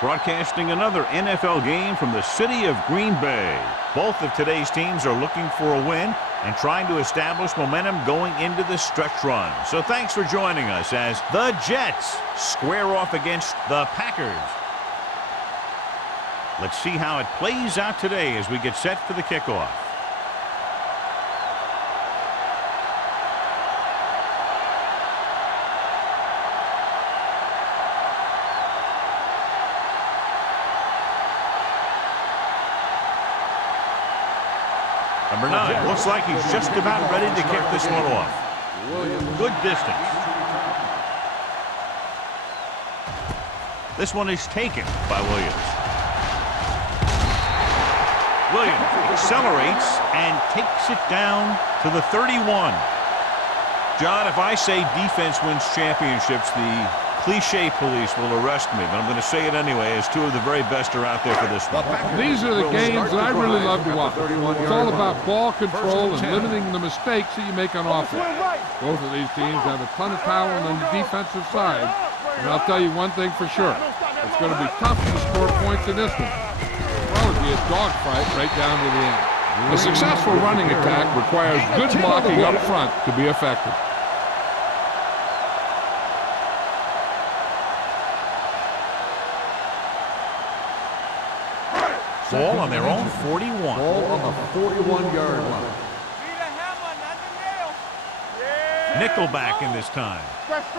Broadcasting another NFL game from the city of Green Bay. Both of today's teams are looking for a win and trying to establish momentum going into the stretch run. So thanks for joining us as the Jets square off against the Packers. Let's see how it plays out today as we get set for the kickoff. Number 9 looks like he's just about ready to kick this one off. Good distance. This one is taken by Williams. Williams accelerates and takes it down to the 31. John, if I say defense wins championships, the cliche police will arrest me, but I'm going to say it anyway, as two of the very best are out there for this one. These are the games that I really love to watch. It's all about ball control and limiting the mistakes that you make on offense. Both of these teams have a ton of talent on the defensive side, and I'll tell you one thing for sure. It's going to be tough to score points in this one. It'll probably be a dogfight right down to the end. A successful running attack requires good blocking up front to be effective. Ball on their own 41. Ball on the 41-yard line. Nickelback in this time.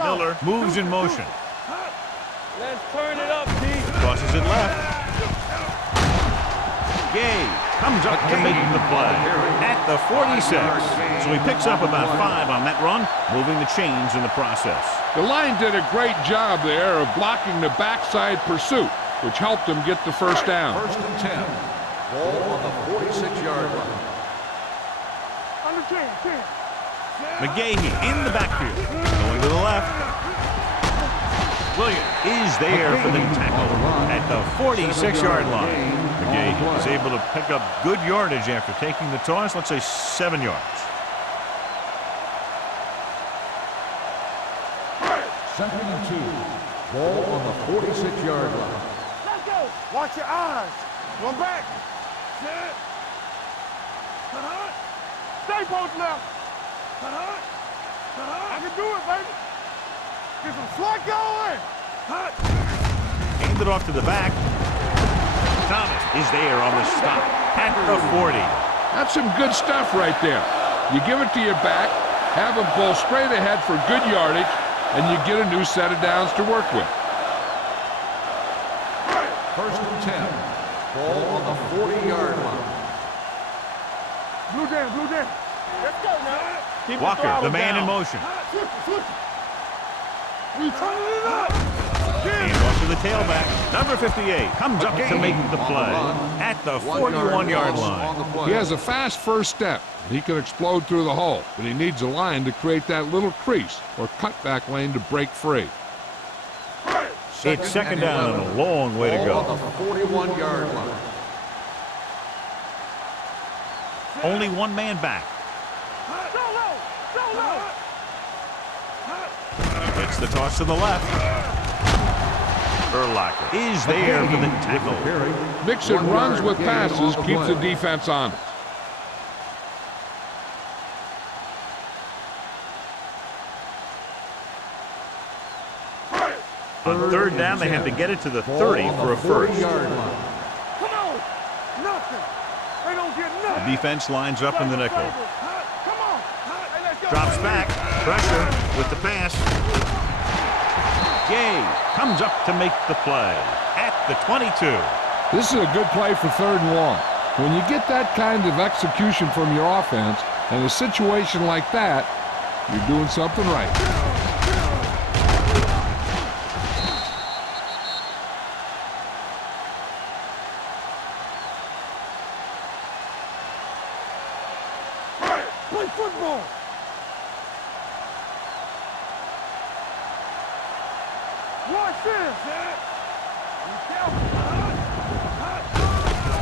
Miller moves in motion. Let's turn it up, D. Crosses it left. Gay comes up to make the play at the 46. So he picks up about 5 on that run, moving the chains in the process. The line did a great job there of blocking the backside pursuit, which helped them get the first down. First and 10. Ball on the 46-yard line. McGahee in the backfield. Going to the left. Williams is there for the tackle at the 46-yard line. McGahee is able to pick up good yardage after taking the toss, let's say 7 yards. Second and 2. Ball on the 46-yard line. Watch your eyes. One back. Stay post left. I can do it, baby. Get some slack going. Hand it off to the back. Thomas is there on the stop at the 40. That's some good stuff right there. You give it to your back, have him pull straight ahead for good yardage, and you get a new set of downs to work with. First and 10. Ball on the 40-yard line. Blue jam, blue jam. Let's go now. Keep Walker, the man in motion. We turning it up. Hand off to the tailback. Number 58 comes up to make the play at the 41-yard line. He has a fast first step. He can explode through the hole, but he needs a line to create that little crease or cutback lane to break free. It's second down and a long way to go. On the 41-yard line. Only one man back. It's the toss to the left. Urlacher is there for the tackle. Mixing runs with passes keeps the defense honest. On third down, they have to get it to the 30 for a first. Come on. Nothing. They don't get nothing. The defense lines up in the nickel. Come on. Hey, let's go. Drops back. Pressure with the pass. Gay comes up to make the play at the 22. This is a good play for third and long. When you get that kind of execution from your offense in a situation like that, you're doing something right. Play football. Watch this.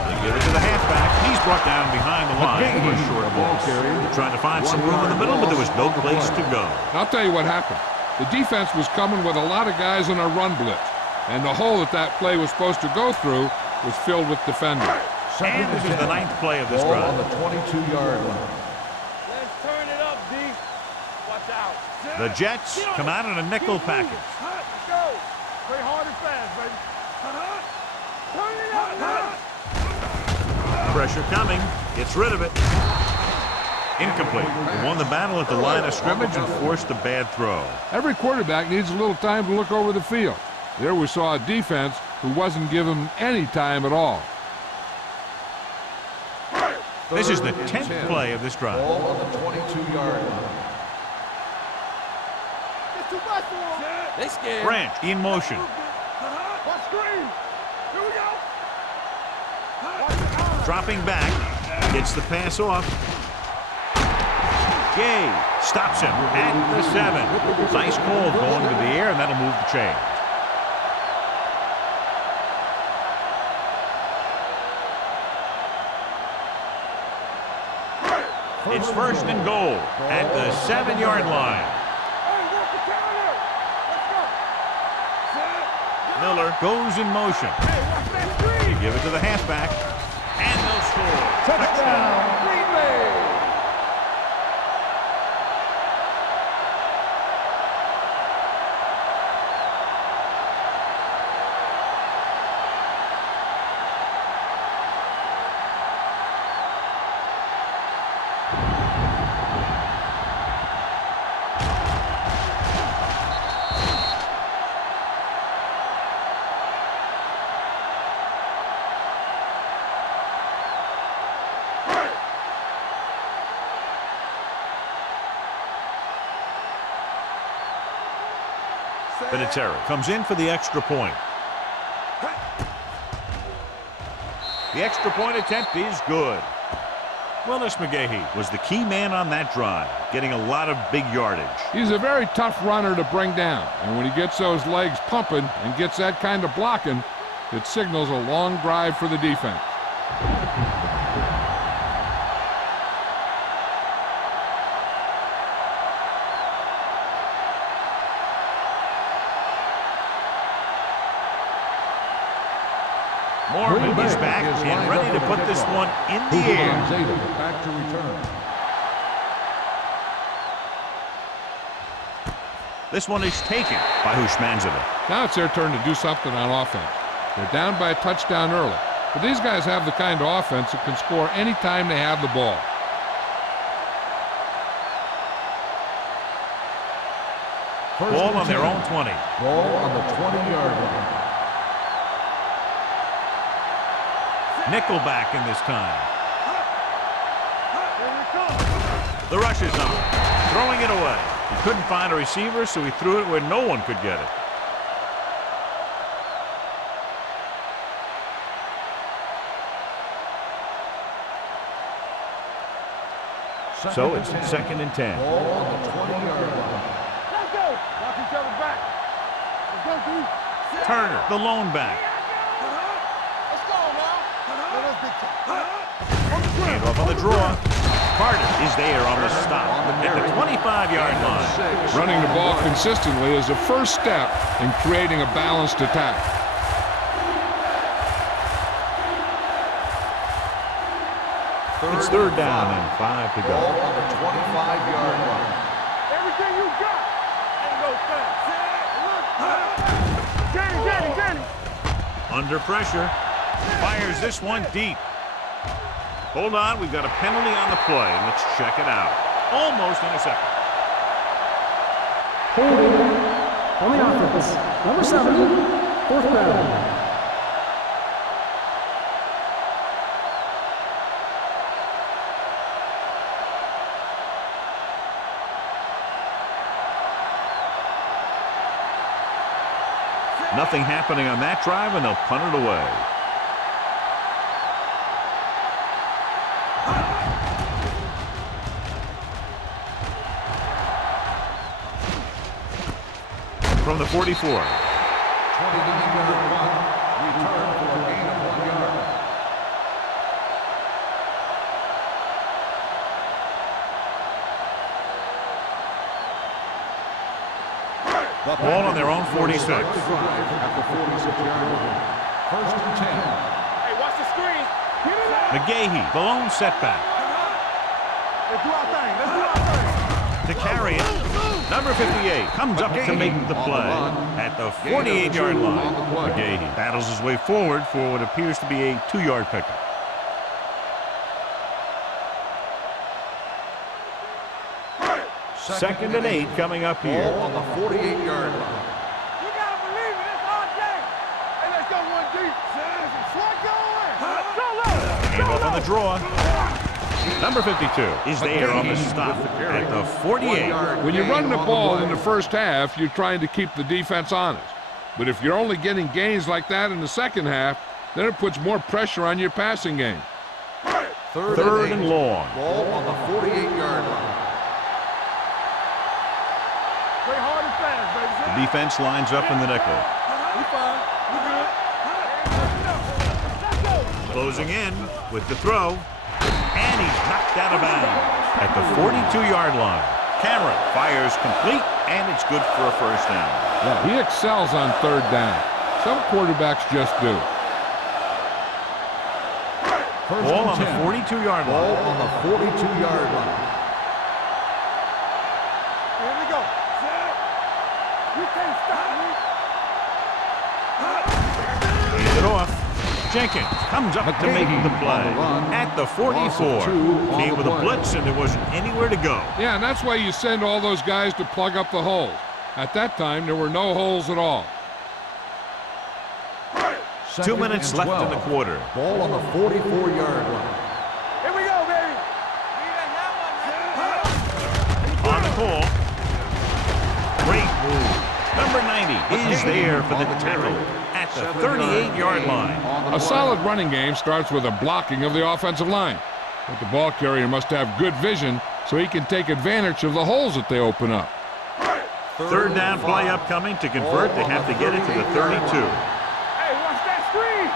They give it to the halfback. He's brought down behind the line for a short ball. Trying to find some room in the middle, but there was no place to go. I'll tell you what happened. The defense was coming with a lot of guys on a run blitz. And the hole that play was supposed to go through was filled with defenders. And this is the 9th play of this Ball drive. on the 22-yard line. Let's turn it up, D. Watch out. The Jets come out in a nickel package. Let's go. Play hard and fast, baby. Turn it up. Pressure coming. Gets rid of it. Incomplete. They won the battle at the line of scrimmage and forced a bad throw. Every quarterback needs a little time to look over the field. There we saw a defense who wasn't given any time at all. This is the 10th play of this drive. Ball on the 22-yard line. It's too much for him. They scared. Branch in motion. Watch screen. Here we go. Dropping back. Gets the pass off. Gay stops him at the 7. Nice call going to the air, and that'll move the chain. It's 1st and goal at the 7-yard line. Hey, work the counter. Let's go. Miller goes in motion. Hey, watch that screen. Give it to the halfback, and they'll score. Touchdown, Green Bay. Vinatieri comes in for the extra point. The extra point attempt is good. Willis McGahee was the key man on that drive, getting a lot of big yardage. He's a very tough runner to bring down, and when he gets those legs pumping and gets that kind of blocking, it signals a long drive for the defense. Mormon is back and ready to put this one in the air. Back to return. This one is taken by Hushmanzadeh. Now it's their turn to do something on offense. They're down by a touchdown early, but these guys have the kind of offense that can score any time they have the ball. Ball on their own 20. Ball on the 20-yard line. Nickelback in this time. The rush is on. Throwing it away. He couldn't find a receiver, so he threw it where no one could get it. So it's 2nd and 10. Ball on the 20-yard line. Let's go. Watch each other's back. Let's go, D. Turner, the lone back. Let's go now. Let us big time. Hand off on the draw. Carter is there on the stop at the 25-yard line. Running the ball consistently is the first step in creating a balanced attack. It's 3rd down and 5 to go. Ball on the 25-yard line. Everything you got. Ain't no fast. Get it. Under pressure. Fires this one deep. Hold on, we've got a penalty on the play. Let's check it out. Almost intercepted. Holding on the offense. Number 7, 4th down. Nothing happening on that drive, and they'll punt it away. From the 44. 29-yard punt. Return for a gain of 1 yard. Ball on their own 46. Start the drive at the 46-yard line. First and 10. Hey, watch the screen. Get it up. McGahee, the lone setback. Let's do our thing. Let's do our thing. To carry it, number 58 comes up to make the play at the 48-yard line. McGahee battles his way forward for what appears to be a 2-yard pickup. Second and 8 coming up here. Ball on the 48-yard line. You gotta believe it. It's our game. Hey, let's go one deep. Slide going. Go low. Hands off on the draw. Number 52 is there on the stop at the 48. When you run the ball in the first half, you're trying to keep the defense honest. But if you're only getting gains like that in the second half, then it puts more pressure on your passing game. Third and long. Ball on the 48-yard line. Play hard and fast, baby. The defense lines up in the nickel. We fine. We good. Let's go. Closing in with the throw. And he's knocked out of bounds at the 42-yard line. Cameron fires complete, and it's good for a first down. Yeah, he excels on third down. Some quarterbacks just do. First Ball on and the 10. 42-yard Ball line. on the 42-yard line. Here we go. You can't stop me. Hands it off. Jenkins comes up to make the play at the 44. Came with a blitz, and there wasn't anywhere to go. Yeah, and that's why you send all those guys to plug up the holes. At that time, there were no holes at all. 2 minutes and left 12. in the quarter. Ball on the 44-yard line. Here we go, baby. On the call. Great move. Number 90 is there for the tackle at the 38-yard line. A solid running game starts with a blocking of the offensive line. But the ball carrier must have good vision so he can take advantage of the holes that they open up. Third down play upcoming. To convert, they have to get it to the 32. Hey, watch that screen.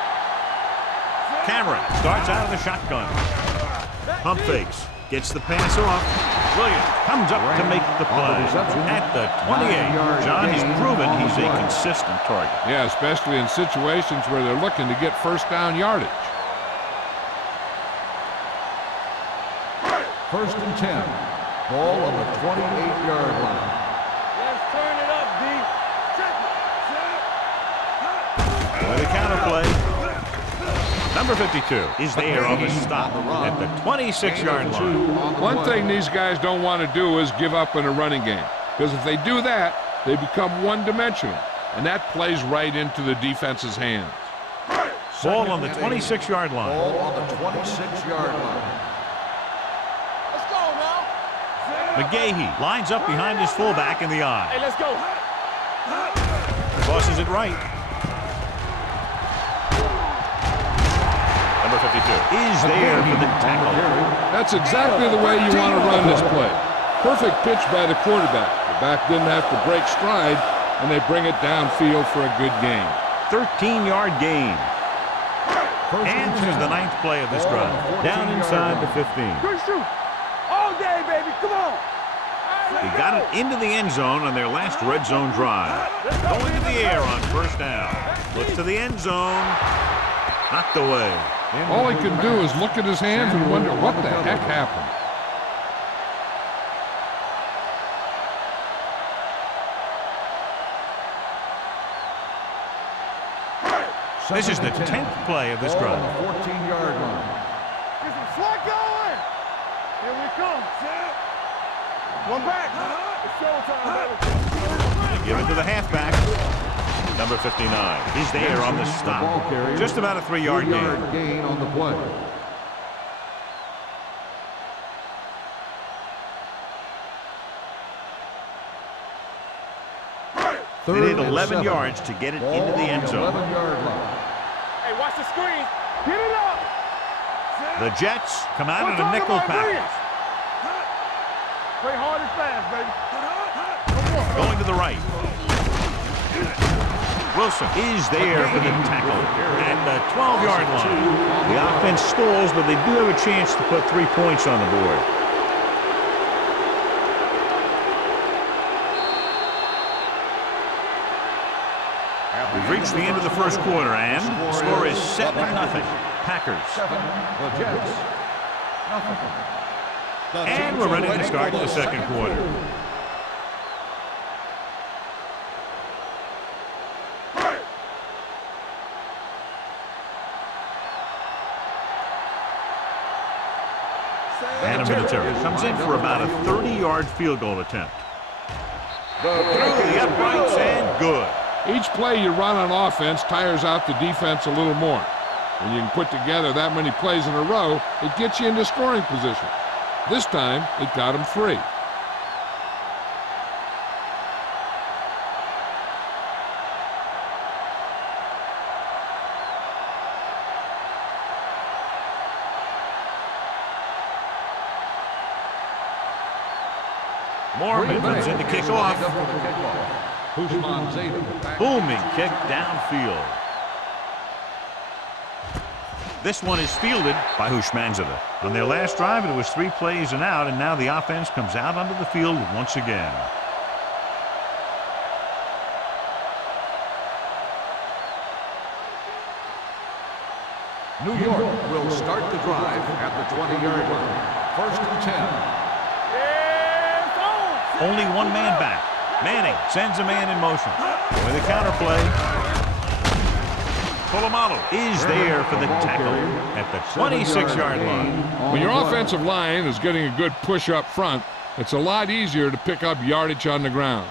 Cameron starts out of the shotgun. Pump fakes. Gets the pass off. Williams comes up to make the play at the 28. John, he's proven he's a consistent target. Yeah, especially in situations where they're looking to get first down yardage. First and 10. Ball on the 28-yard line. Let's turn it up, D. Check it. With a counter play. Number 52 is there on the stop at the 26-yard line. One thing these guys don't want to do is give up in a running game. Because if they do that, they become one-dimensional. And that plays right into the defense's hands. Ball on the 26-yard line. Ball on the 26-yard line. Let's go now. McGahee lines up behind his fullback in the Hey, eye. let's go. Tosses it right. Number 52 is there for the tackle. That's exactly the way you want to run this play. Perfect pitch by the quarterback. The back didn't have to break stride, and they bring it downfield for a good gain. 13-yard gain. And this is the 9th play of this drive. Down inside the 15. Good shoot. All day, baby. Come on. He got it into the end zone on their last red zone drive. Going to the air on first down. Looks to the end zone. Knocked away. All he can do is look at his hands and wonder what the heck happened. This is the 10th play of this Ball drive. on the 14-yard line. Get some slack going. Here we come. One back. It's showtime, baby. They give it to the halfback. Number 59. He's there on the stop. Just about a 3-yard gain. 3-yard gain on the play. They need 11 yards to get it into the end zone. 11-yard line. Hey, watch the screen. Get it up. The Jets come out in a nickel package. Play hard and fast, baby. Going to the right. Wilson is there for the tackle at the 12-yard line. The offense stalls, but they do have a chance to put 3 points on the board. We've reached the end of the first quarter, and the score is 7-0. Packers. The Jets, nothing. And we're ready to start the second quarter. And Vinatieri comes in for about a 30-yard field goal attempt. Through the uprights and good. Each play you run on offense tires out the defense a little more. When you can put together that many plays in a row, it gets you into scoring position. This time, it got him free. Mormon comes in to kick off. Booming kick downfield. This one is fielded by Hushmanzada. On their last drive, it was 3 plays and out, and now the offense comes out onto the field once again. New York will start the drive at the 20-yard line. 1st and 10. Only one man back. Manning sends a man in motion. With a counterplay. Polamalu is there for the tackle at the 26-yard line. When your offensive line is getting a good push up front, it's a lot easier to pick up yardage on the ground.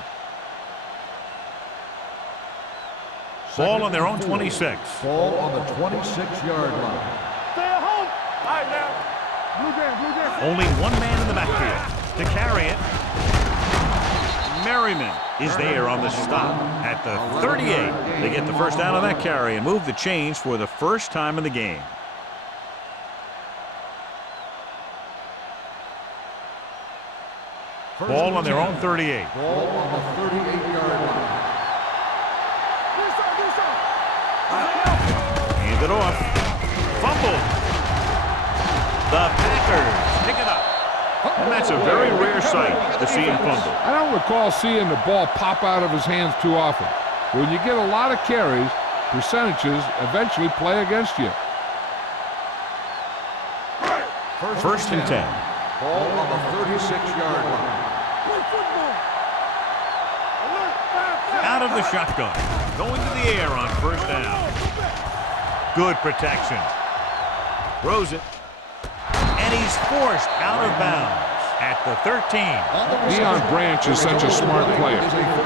Ball on their own 26. Ball on the 26-yard line. Stay at home. All right, now. Blue Jays. Only one man in the backfield to carry it. Merriman is there on the stop at the 38. They get the first down on that carry and move the chains for the first time in the game. Ball on their own 38. Ball on the 38-yard line. Hand it off. Fumbled. The Packers pick it up. And that's a very rare sight to see him fumble. I don't recall seeing the ball pop out of his hands too often. When you get a lot of carries, percentages eventually play against you. First and 10. Ball on the 36-yard line. Out of the shotgun. Going to the air on first down. Good protection. Throws it. And he's forced out of bounds at the 13. Deion Branch is such a smart player.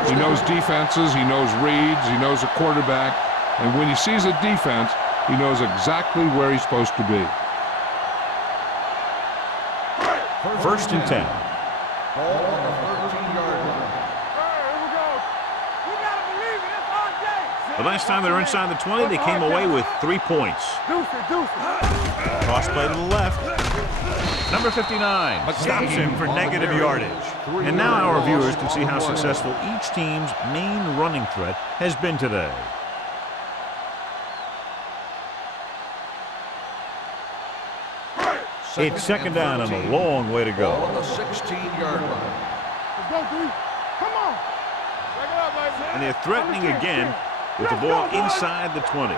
He knows defenses, he knows reads, he knows a quarterback, and when he sees a defense, he knows exactly where he's supposed to be. First and 10. Ball on the 13-yard line. The last time they were inside the 20, they came away with 3 points. Cross play to the left. Number 59 stops him for negative yardage. And now our viewers can see how successful each team's main running threat has been today. It's second down and a long way to go. Ball on the 16-yard line. Let's go, D. Come on. Back it up, baby. And they're threatening again with the ball inside the 20.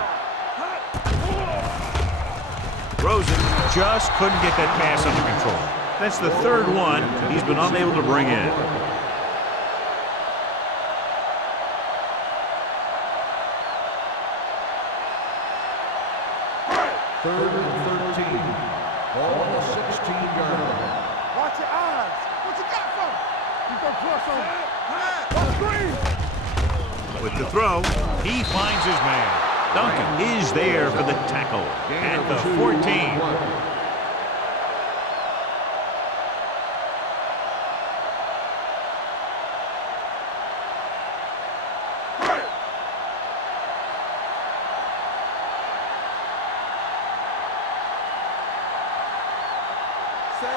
Rosen just couldn't get that pass under control. That's the third one he's been unable to bring in. Third and 13. Ball on the 16-yard line. Watch your eyes. What you got for me? You go plus on it. Watch green. With the throw, he finds his man. Duncan is there for the tackle at the 14.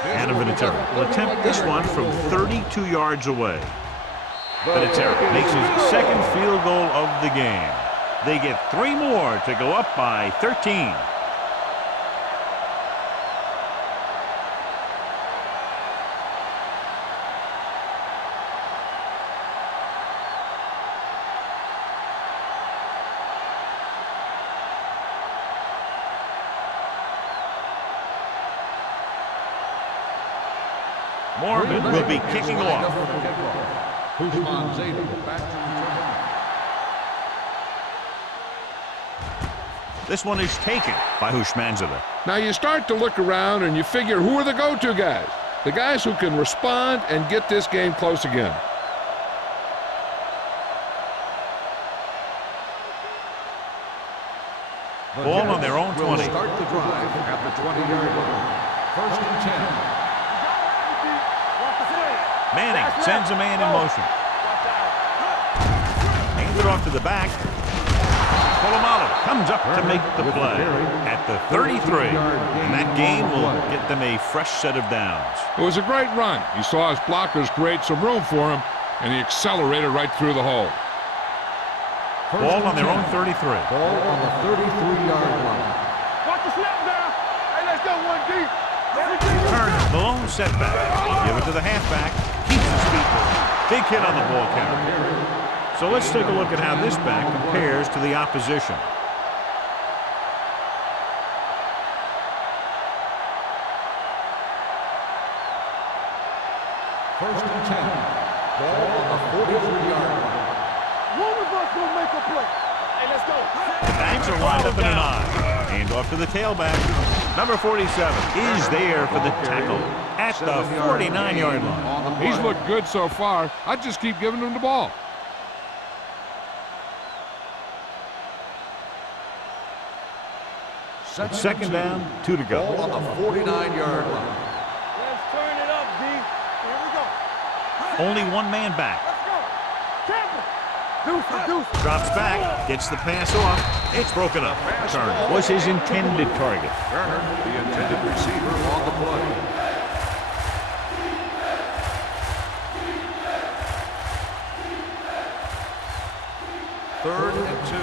And Vinatieri will attempt this one from 32 yards away. Vinatieri makes his second field goal of the game. They get 3 more to go up by 13. Mormon will be kicking off. This one is taken by Hushmanzada. Now you start to look around and you figure, who are the go-to guys? The guys who can respond and get this game close again. Ball on their own 20. Start the drive at the 20-yard line. First and 10. Manning sends a man in motion. Hands it off to the back. Polamalu comes up to make the play at the 33. And that gain will get them a fresh set of downs. It was a great run. He saw his blockers create some room for him, and he accelerated right through the hole. Ball on their own 33. Ball on the 33-yard line. Watch the snap down. Hey, let's go one deep. Turner, the lone setback. Give it to the halfback. Keeps his feet moving. Big hit on the ball carrier. So let's take a look at how this back compares to the opposition. First and 10. Ball on the 43-yard line. One of us will make a play. Hey, let's go. The backs are lined up in an I. Hand off to the tailback. Number 47 is there for the tackle at the 49-yard line. He's looked good so far. I'd just keep giving him the ball. Second down, 2 to go. Ball on the 49-yard line. Let's turn it up, D. Here we go. Only one man back. Let's go. Deuce. Drops back, gets the pass off. It's broken up. Turner was his intended target. Turner, the intended receiver on the play. Third and 2.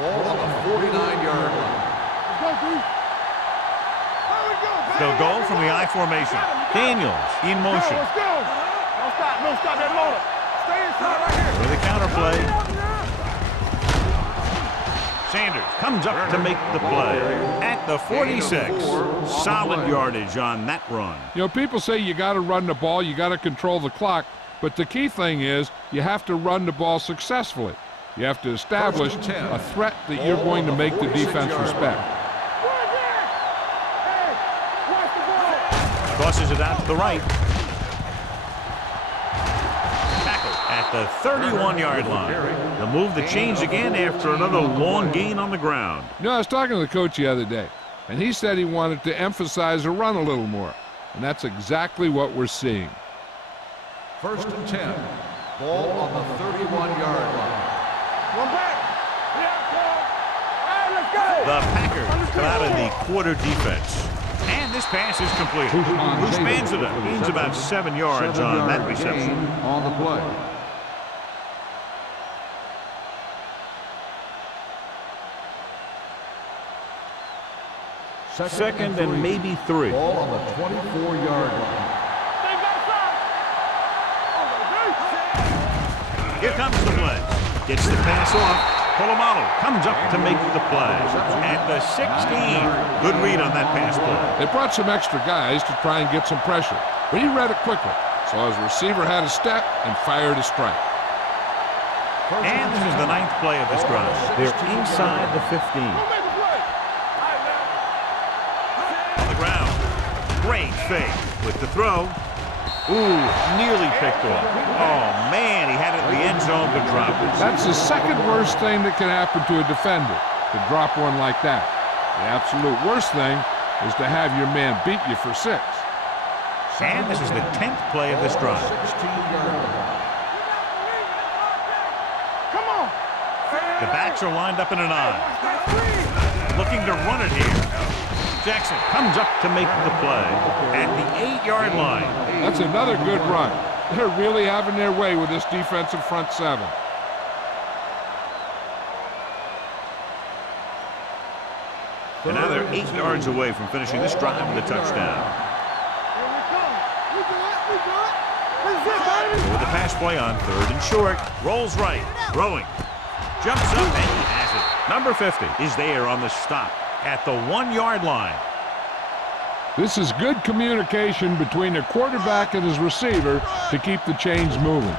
Ball on the 49-yard line. They'll go from the I formation. Daniels in motion. Let's go. Don't stop that loader. Stay inside right here. For the counter play. Sanders comes up to make the play at the 46. Solid yardage on that run. You know, people say you got to run the ball, you got to control the clock, but the key thing is you have to run the ball successfully. You have to establish a threat that you're going to make the defense respect. Tosses it out to the right. Tackle at the 31-yard line. The move that changed again after another long gain on the ground. You know, I was talking to the coach the other day, and he said he wanted to emphasize the run a little more, and that's exactly what we're seeing. First and 10. Ball on the 31-yard line. One back. All right, let's go. The Packers come out of the quarter defense. And this pass is complete. Hushmanzada gains about 7 yards on that reception. On the play. Second and maybe 3. Ball on the 24-yard line. Here comes the blitz. Gets the pass off. Polamalu comes up to make the play at the 16. Good read on that pass play. They brought some extra guys to try and get some pressure, but he read it quickly. So his receiver had a step and fired a strike. And this is the 9th play of this drive. They're inside the 15. On the ground. Great fake with the throw. Ooh, nearly picked off. Oh, man, he had it in the end zone but dropped it. That's the second worst thing that can happen to a defender, to drop one like that. The absolute worst thing is to have your man beat you for 6. And this is the 10th play of this drive. 16-yard line. Come on. The backs are lined up in an I. Looking to run it here. Jackson comes up to make the play at the 8-yard line. That's another good run. They're really having their way with this defensive front 7. And now they're 8 yards away from finishing this drive with a touchdown. Here we come. We good. This is it, baby. So with the pass play on 3rd and short, rolls right, throwing, jumps up, and he has it. Number 50 is there on the stop at the 1-yard line. This is good communication between the quarterback and his receiver to keep the chains moving.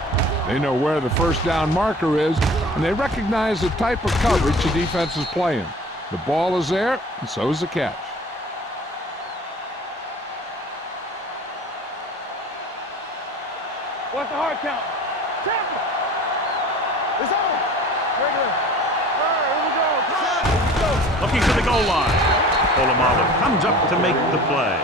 They know where the first down marker is, and they recognize the type of coverage the defense is playing. The ball is there, and so is the catch. What's the hard count? Tackle! It's on! Regular. All right, here we go. Looking for the goal line. Polamalu comes up to make the play.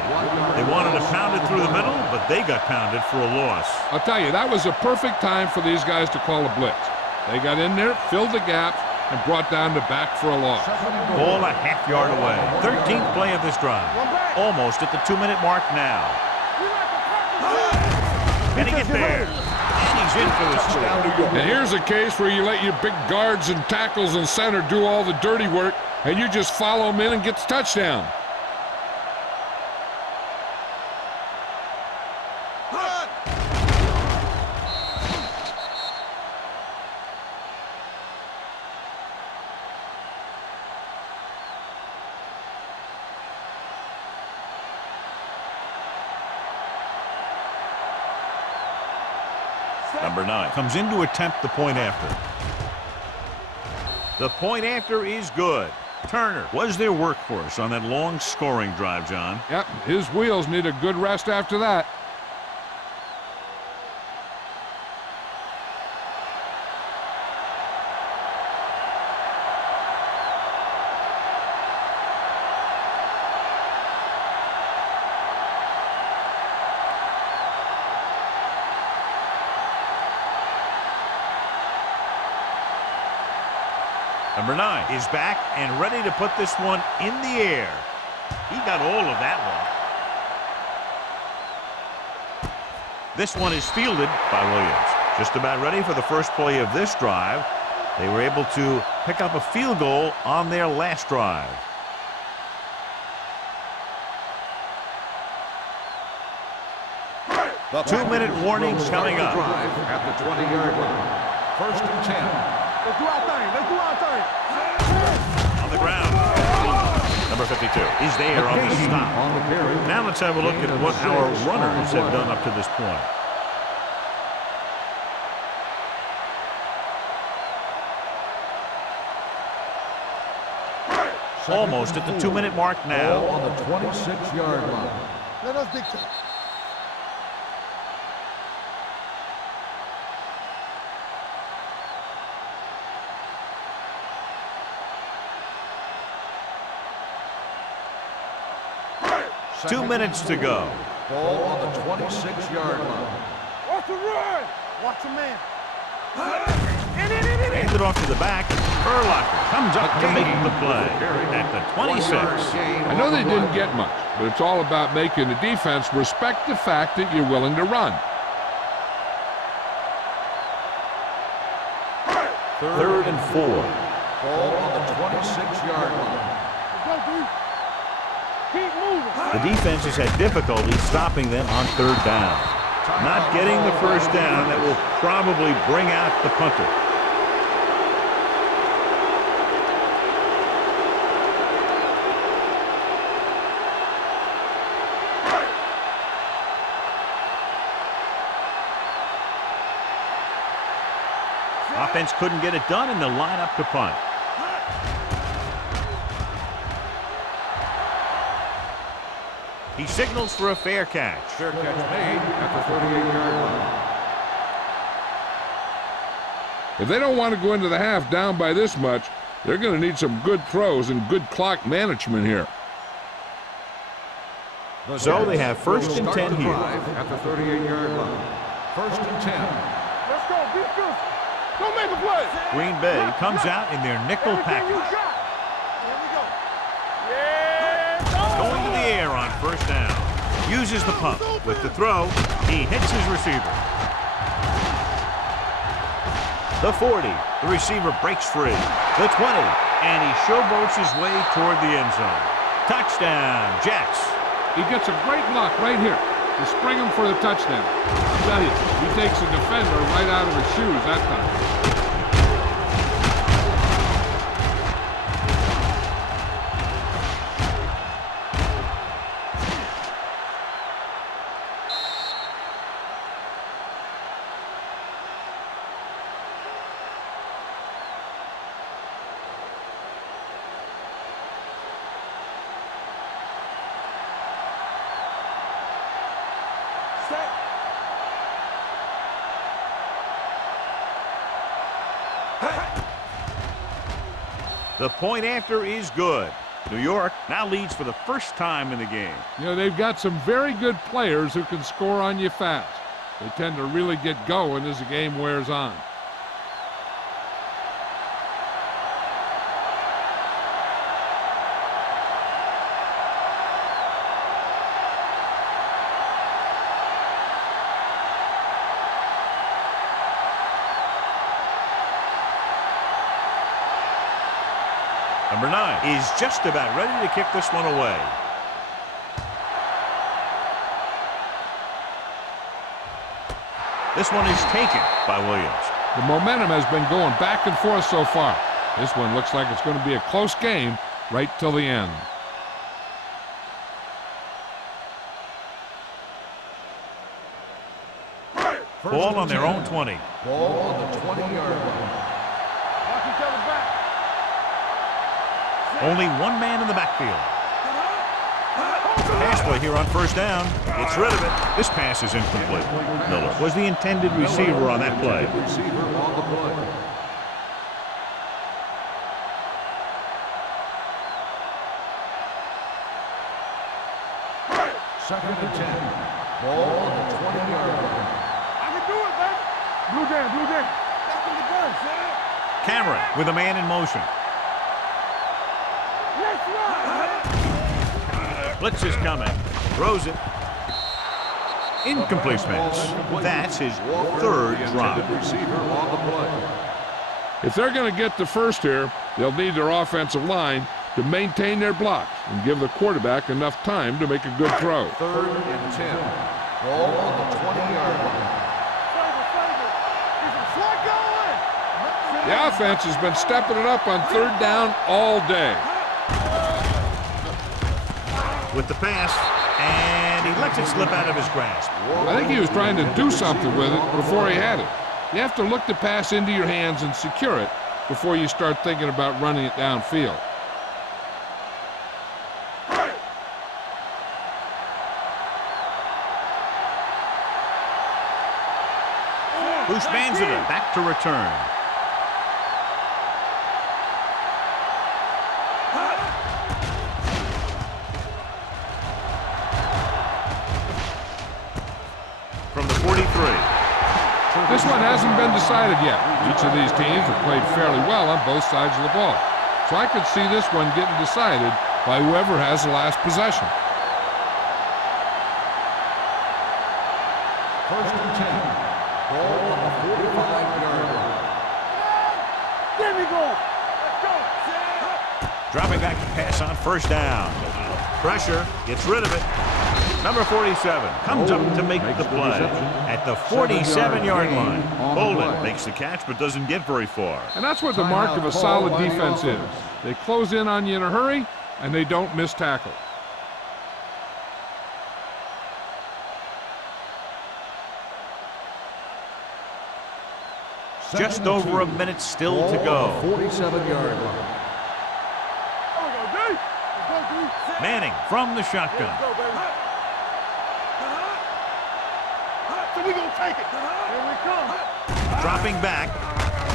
They wanted to pound it through the middle, but they got pounded for a loss. I'll tell you, that was a perfect time for these guys to call a blitz. They got in there, filled the gaps, and brought down the back for a loss. Ball a half yard away. 13th play of this drive. Almost at the 2-minute mark now. Can he get there? And he's in for the score. And here's a case where you let your big guards and tackles and center do all the dirty work, and you just follow them in and get the touchdown. Number 9 comes in to attempt the point after. The point after is good. Turner was their workhorse on that long scoring drive, John. Yep, his wheels need a good rest after that. Number 9 is back and ready to put this one in the air. He got all of that one. This one is fielded by Williams. Just about ready for the first play of this drive. They were able to pick up a field goal on their last drive. The 2-minute warnings coming up. Drive at the 20-yard line. First and 10. Let's do our thing. Let's do our thing. On the ground. Number 52 is there on the stop. Now let's have a look at what our runners have done up to this point. Almost at the 2-minute mark now. Ball on the 26-yard line. Let us dictate. Two minutes to go. Ball on the 26-yard line. Watch the run. Watch the man. Handed off to the back. Urlacher comes up to make the play at the 26. I know they didn't get much, but it's all about making the defense respect the fact that you're willing to run. Third and 4. Ball on the 26-yard line. Let's go, dude. Keep moving. The defense has had difficulty stopping them on third down. Not getting the first down that will probably bring out the punter. Offense couldn't get it done in the lineup to punt. He signals for a fair catch. Fair catch made at the 38-yard line. If they don't want to go into the half down by this much, they're going to need some good throws and good clock management here. So they have first and 10 here. At the 38-yard line. First and 10. Let's go. Be good. Don't make a play. Green Bay comes out in their nickel Everything you package. got. Here we go. Yeah. Going to the air on first down. Uses the pump. With the throw, he hits his receiver. The 40. The receiver breaks free. The 20. And he showboats his way toward the end zone. Touchdown, Jets. He gets a great block right here to spring him for the touchdown. I tell you, he takes the defender right out of his shoes that time. The point after is good. New York now leads for the first time in the game. You know, they've got some very good players who can score on you fast. They tend to really get going as the game wears on. Number 9 is just about ready to kick this one away. This one is taken by Williams. The momentum has been going back and forth so far. This one looks like it's going to be a close game right till the end. Ball on their own 20. Ball on the 20-yard line. Watch each other back. Only one man in the backfield. Pass play here on first down. Gets rid of it. This pass is incomplete. Miller was the intended receiver on that play. Receiver on the play. Second and 10. Ball on the 20-yard line. I can do it, baby. Blue down, blue down. Back in the gun, son. Cameron with a man in motion. Let's run. Blitz is coming. Throws it. Incomplete pass. That's his third drop. Receiver on the play. If they're going to get the first here, they'll need their offensive line to maintain their blocks and give the quarterback enough time to make a good throw. Third and 10. Ball on the 20-yard line. The offense has been stepping it up on third down all day. With the pass, and he lets it slip out of his grasp. I think he was trying to do something with it before he had it. You have to look the pass into your hands and secure it before you start thinking about running it downfield. Bruce Manzada back to return. From the 43. This one hasn't been decided yet. Each of these teams have played fairly well on both sides of the ball. So I could see this one getting decided by whoever has the last possession. First and 10. Ball on the 45-yard line. There we go. Let's go. Dropping back to pass on first down. Pressure, gets rid of it. Number 47 comes up to make the play at the 47-yard line. Bolden makes the catch but doesn't get very far. And that's what the mark of a solid defense is. They close in on you in a hurry, and they don't miss tackle. Just over a minute still to go. 47-yard line. There we go, D. Let's go, D. Manning from the shotgun. Let's go, baby. So we gonna take it. Here we come. Dropping back,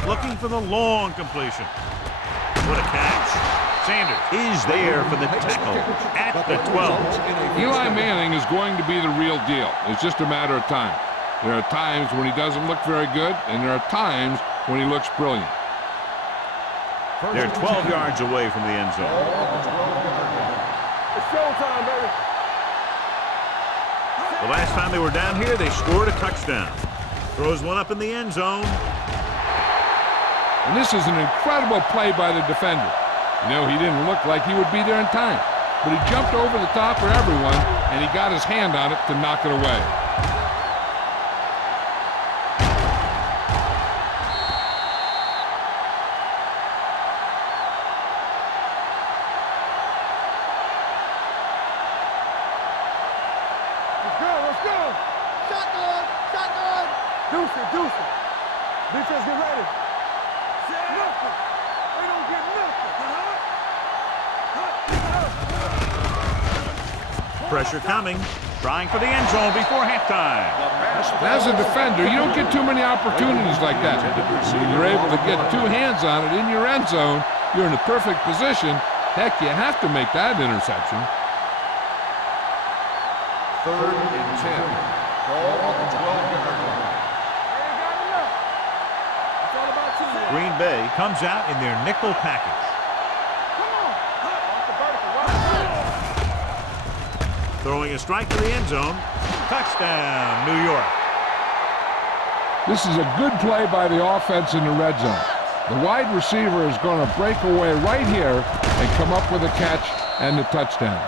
looking for the long completion. What a catch. Sanders is there for the tackle at the 12. Eli Manning is going to be the real deal. It's just a matter of time. There are times when he doesn't look very good, and there are times when he looks brilliant. They're 12 yards away from the end zone. It's showtime, baby. The last time they were down here, they scored a touchdown. Throws one up in the end zone. And this is an incredible play by the defender. You know, he didn't look like he would be there in time, but he jumped over the top of everyone, and he got his hand on it to knock it away. Let's go. Shotgun. Shotgun. Deuce it, deuce it. Defense, get ready. Nothing. They don't get nothing. pressure coming. Trying for the end zone before halftime. As a defender, you don't get too many opportunities like that. When you're able to get two hands on it in your end zone, you're in a perfect position. Heck, you have to make that interception. 3rd and 10. Ball on the 12-yard line. Green Bay comes out in their nickel package. Throwing a strike to the end zone. Touchdown, New York. This is a good play by the offense in the red zone. The wide receiver is going to break away right here and come up with a catch and the touchdown.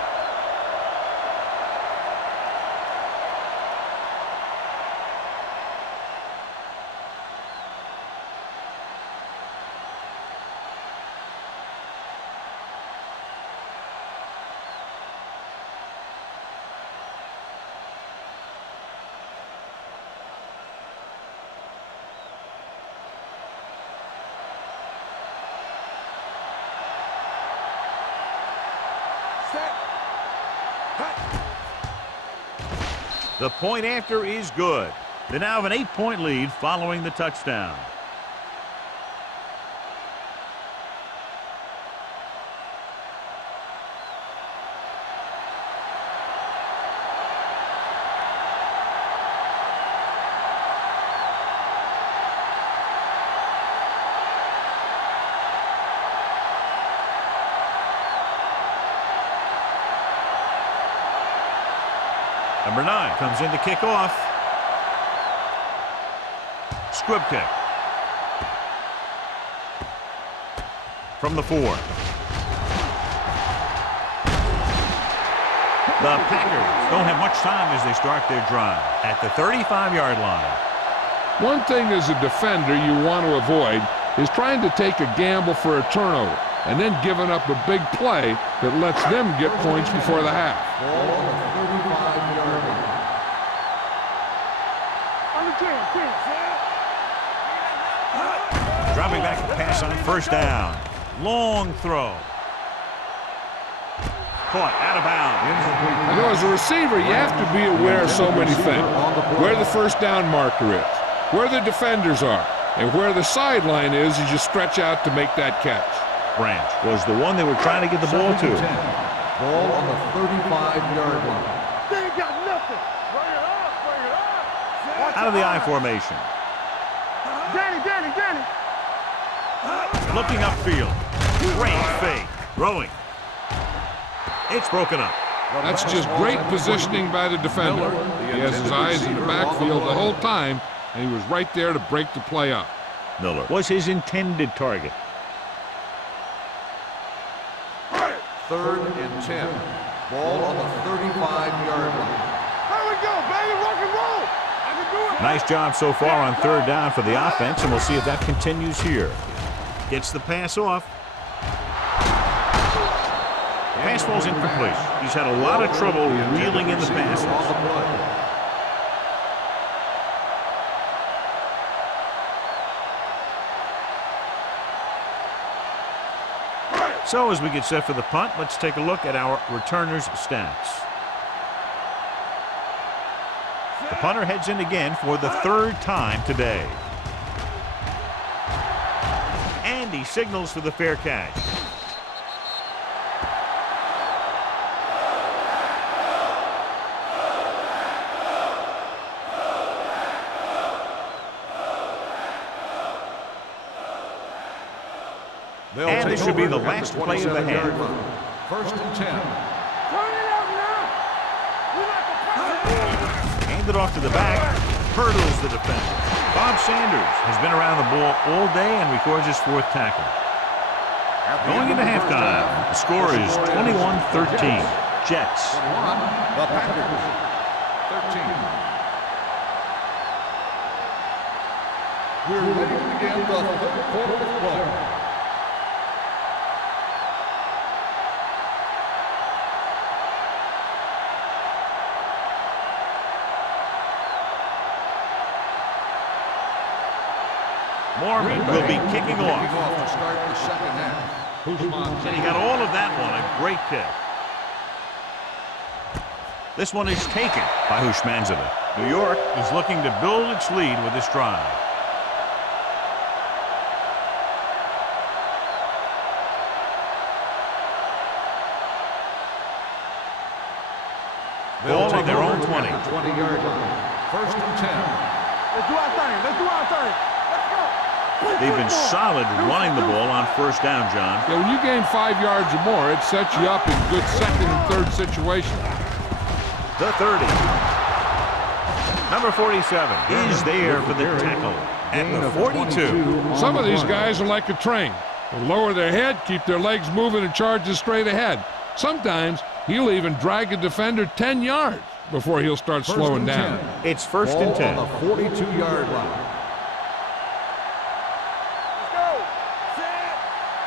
The point after is good. They now have an 8-point lead following the touchdown. Number 9 comes in to kick off. Squib kick. From the 4. The Packers don't have much time as they start their drive at the 35-yard line. One thing as a defender you want to avoid is trying to take a gamble for a turnover and then giving up a big play that lets them get points before the half. Dropping back to pass on 1st down. Long throw. Caught out of bounds. You know, as a receiver, you have to be aware of so many things. Where the 1st down marker is, where the defenders are, and where the sideline is as you stretch out to make that catch. Branch was the one they were trying to get the ball to. Ball on the 35-yard line. They ain't got nothing. Bring it up, bring it up. Out of the I formation. Danny. Looking upfield. Great fake. Throwing. It's broken up. That's just great positioning by the defender. He has his eyes in the backfield the whole time, and he was right there to break the play up. Miller was his intended target. 3rd and 10. Ball on the 35-yard line. Here we go, baby. Rock and roll. I can do it. Nice job so far on 3rd down for the offense, and we'll see if that continues here. Gets the pass off. Pass falls incomplete. He's had a lot of trouble reeling in the passes. So as we get set for the punt, let's take a look at our returners' stats. The punter heads in again for the 3rd time today. And he signals for the fair catch. And this should be the last play of the half. 1st and 10. Turn it up now. We like to pass it. Handed off to the back. Hurdles the defender. Bob Sanders has been around the ball all day and records his 4th tackle. Going into halftime, the score is 21-13. Jets. 21, the Packers. 13. We're ready to begin the 3rd quarter of play. Morgan will be kicking off. To start the 2nd half. And he got all of that one. A great kick. This one is taken by Hushmanzadeh. New York is looking to build its lead with this drive. Ball on their own 20. 20-yard line. First and 10. Let's do our thing. Let's do our thing. Let's go. They've been solid running the ball on first down, John. Yeah, when you gain 5 yards or more, it sets you up in good second and third situations. The 30. Number 47 is there for the tackle at the 42. Some of these guys are like a train. They lower their head, keep their legs moving, and charge straight ahead. Sometimes he'll even drag a defender 10 yards before he'll start slowing down. It's first and 10. On the 42-yard line. Let's go.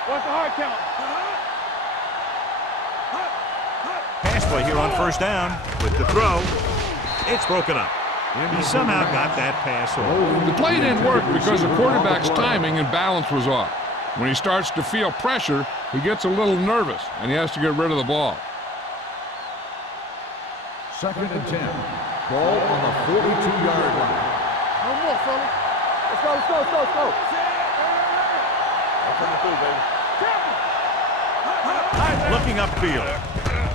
What's the hard count? Pass play here on first down with the throw. It's broken up. He somehow got that pass off. The play didn't work because the quarterback's timing and balance was off. When he starts to feel pressure, he gets a little nervous, and he has to get rid of the ball. Second and 10. Ball on the 42-yard line. No more, fella. Let's go, let's go, let's go, let's go. Looking upfield.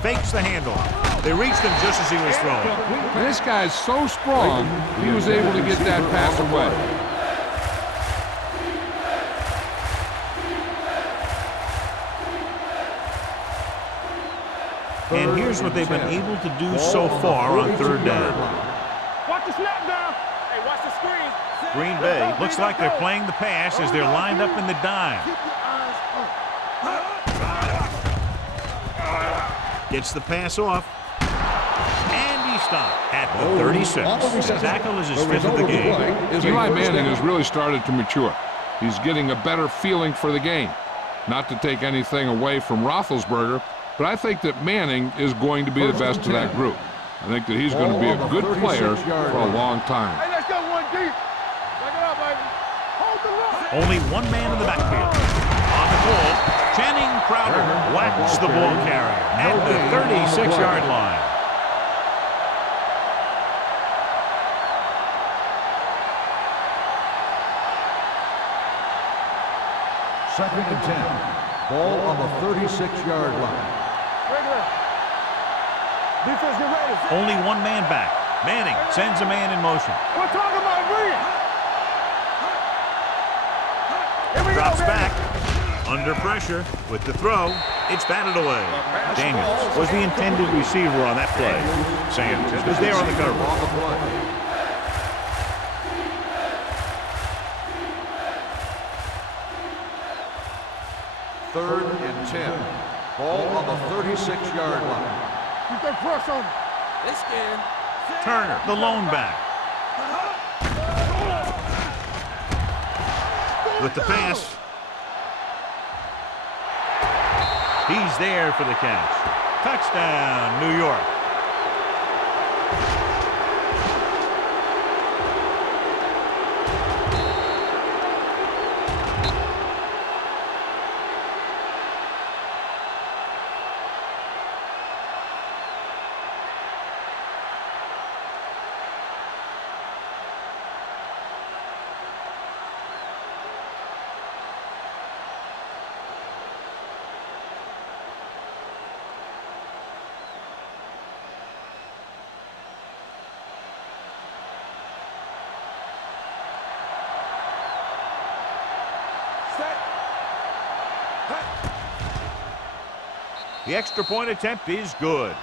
Fakes the handle. They reached him just as he was throwing. And this guy's so strong, he was able to get that pass away. And here's what they've been able to do so far on third down. Watch the snap down. Hey, watch the screen. Green Bay looks like they're playing the pass as they're lined up in the dime. Keep your eyes up. Gets the pass off. And he stopped at the 36. The tackle is his fifth of the game. Eli Manning has really started to mature. He's getting a better feeling for the game. Not to take anything away from Roethlisberger, but I think that Manning is going to be the best of that group. I think that he's going to be a good player for a long time. Hey, let's go one deep. Back it up, baby. Hold the rock. Only one man in the backfield. On the ball, Channing Crowder whacks the ball carrier at the 36-yard line. Second and 10. Ball on the 36-yard line. Regular. Defense, get ready. Only one man back. Manning sends a man in motion. We're talking about green. Here we Drops go, baby. back. Under pressure with the throw. It's batted away. Daniels was the intended receiver on that play. Sanders was there on the cover. On the play. Third and 10. Ball on the 36-yard line. Keep that pressure on him. They scared. Turner, the lone back. With the pass. He's there for the catch. Touchdown, New York. The extra point attempt is good.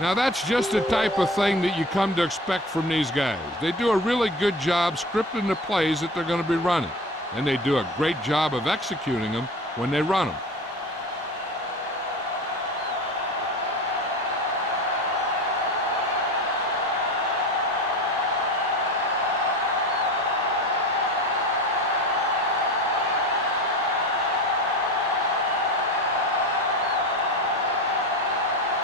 Now that's just the type of thing that you come to expect from these guys. They do a really good job scripting the plays that they're going to be running. And they do a great job of executing them when they run them.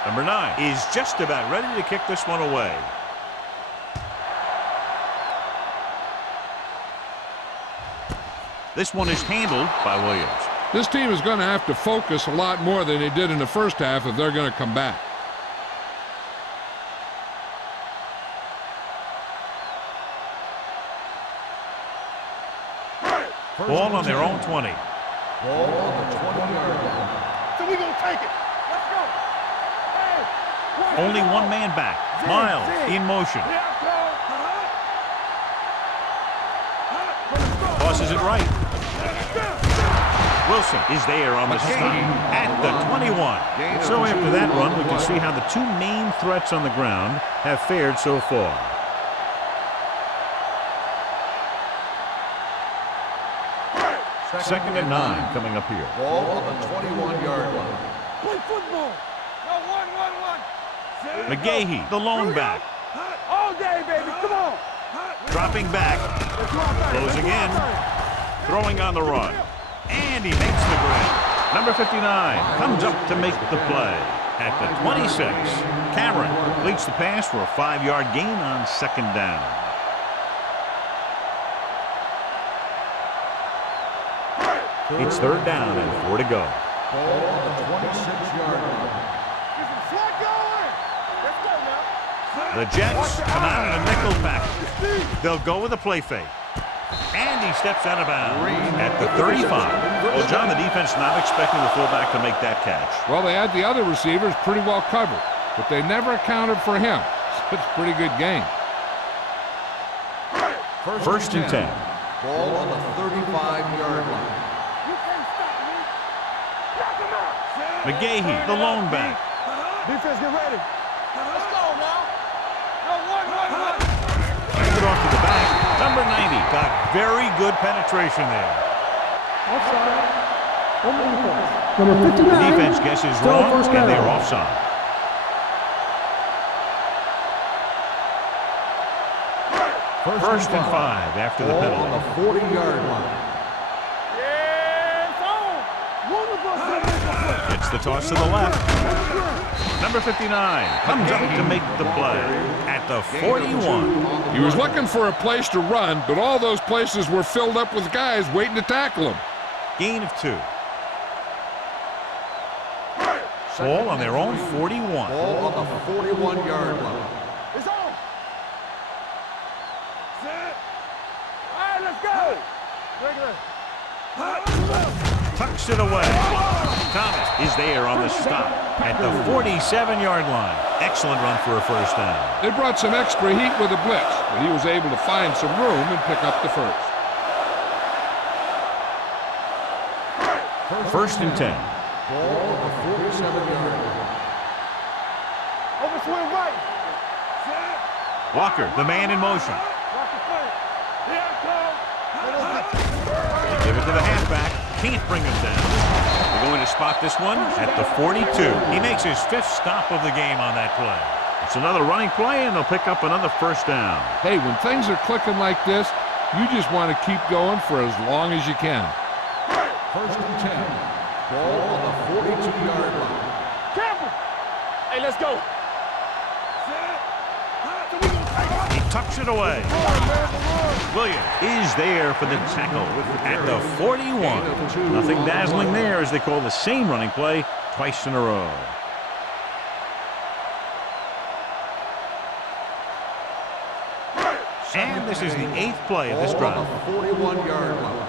Number 9 is just about ready to kick this one away. This one is handled by Williams. This team is going to have to focus a lot more than they did in the first half if they're going to come back. Ball on their own 20. Ball on the 20-yard line. So we gonna take it. Let's go. Hey, Only one man back. Miles in motion. Tosses it right. Wilson is there on the stop at the 21. So after that run, we can see how the two main threats on the ground have fared so far. Second and 9 coming up here. Ball on the 21-yard line. play football. No, one. McGahee, the lone back. All day, baby. Come on. Dropping back. Closing in. Throwing on the run. And he makes the grab. Number 59 comes up to make the play. At the 26, Cameron completes the pass for a 5-yard gain on second down. It's third down and 4 to go. Ball on the 26-yard line. Slot going. Let's go now. The Jets come out in a nickel package. They'll go with a play fake. And he steps out of bounds at the 35. Well, John, the defense not expecting the fullback to make that catch. Well, they had the other receivers pretty well covered, but they never accounted for him. So it's a pretty good game. First and 10. Ball on the 35-yard line. You can't stop me. Knock him out. McGahee, the lone back. Defense, get ready. Let's go now. No, one. Hands it off to the back. Number 90 got very good penetration there. Offside. Number 59. The defense guesses Still wrong, first and down. they are offside. First and 5 after the Ball penalty. on the 40-yard line. Yeah, it's on. It's the toss to the left. Number 59 comes up to make the play at the 41. He was looking for a place to run, but all those places were filled up with guys waiting to tackle him. Gain of 2. Ball on their own 41. Ball on the 41-yard line. It's on. Set. All right, let's go. Regular. Tucks it away. Thomas is there on the stop at the 47-yard line. Excellent run for a first down. They brought some extra heat with a blitz, but he was able to find some room and pick up the first. First and 10. Ball on the 47-yard line. Over swing right. Set. Walker, the man in motion. Watch the play. Here it comes. They give it to the halfback. Can't bring him down. They're going to spot this one at the 42. He makes his 5th stop of the game on that play. It's another running play, and they'll pick up another first down. Hey, when things are clicking like this, you just want to keep going for as long as you can. First and 10. Ball on the 42-yard line. Campbell. Hey, let's go. He tucks it away. Williams is there for the tackle at the 41. Nothing dazzling there as they call the same running play twice in a row. And this is the 8th play of this drive. Ball on the 41-yard line.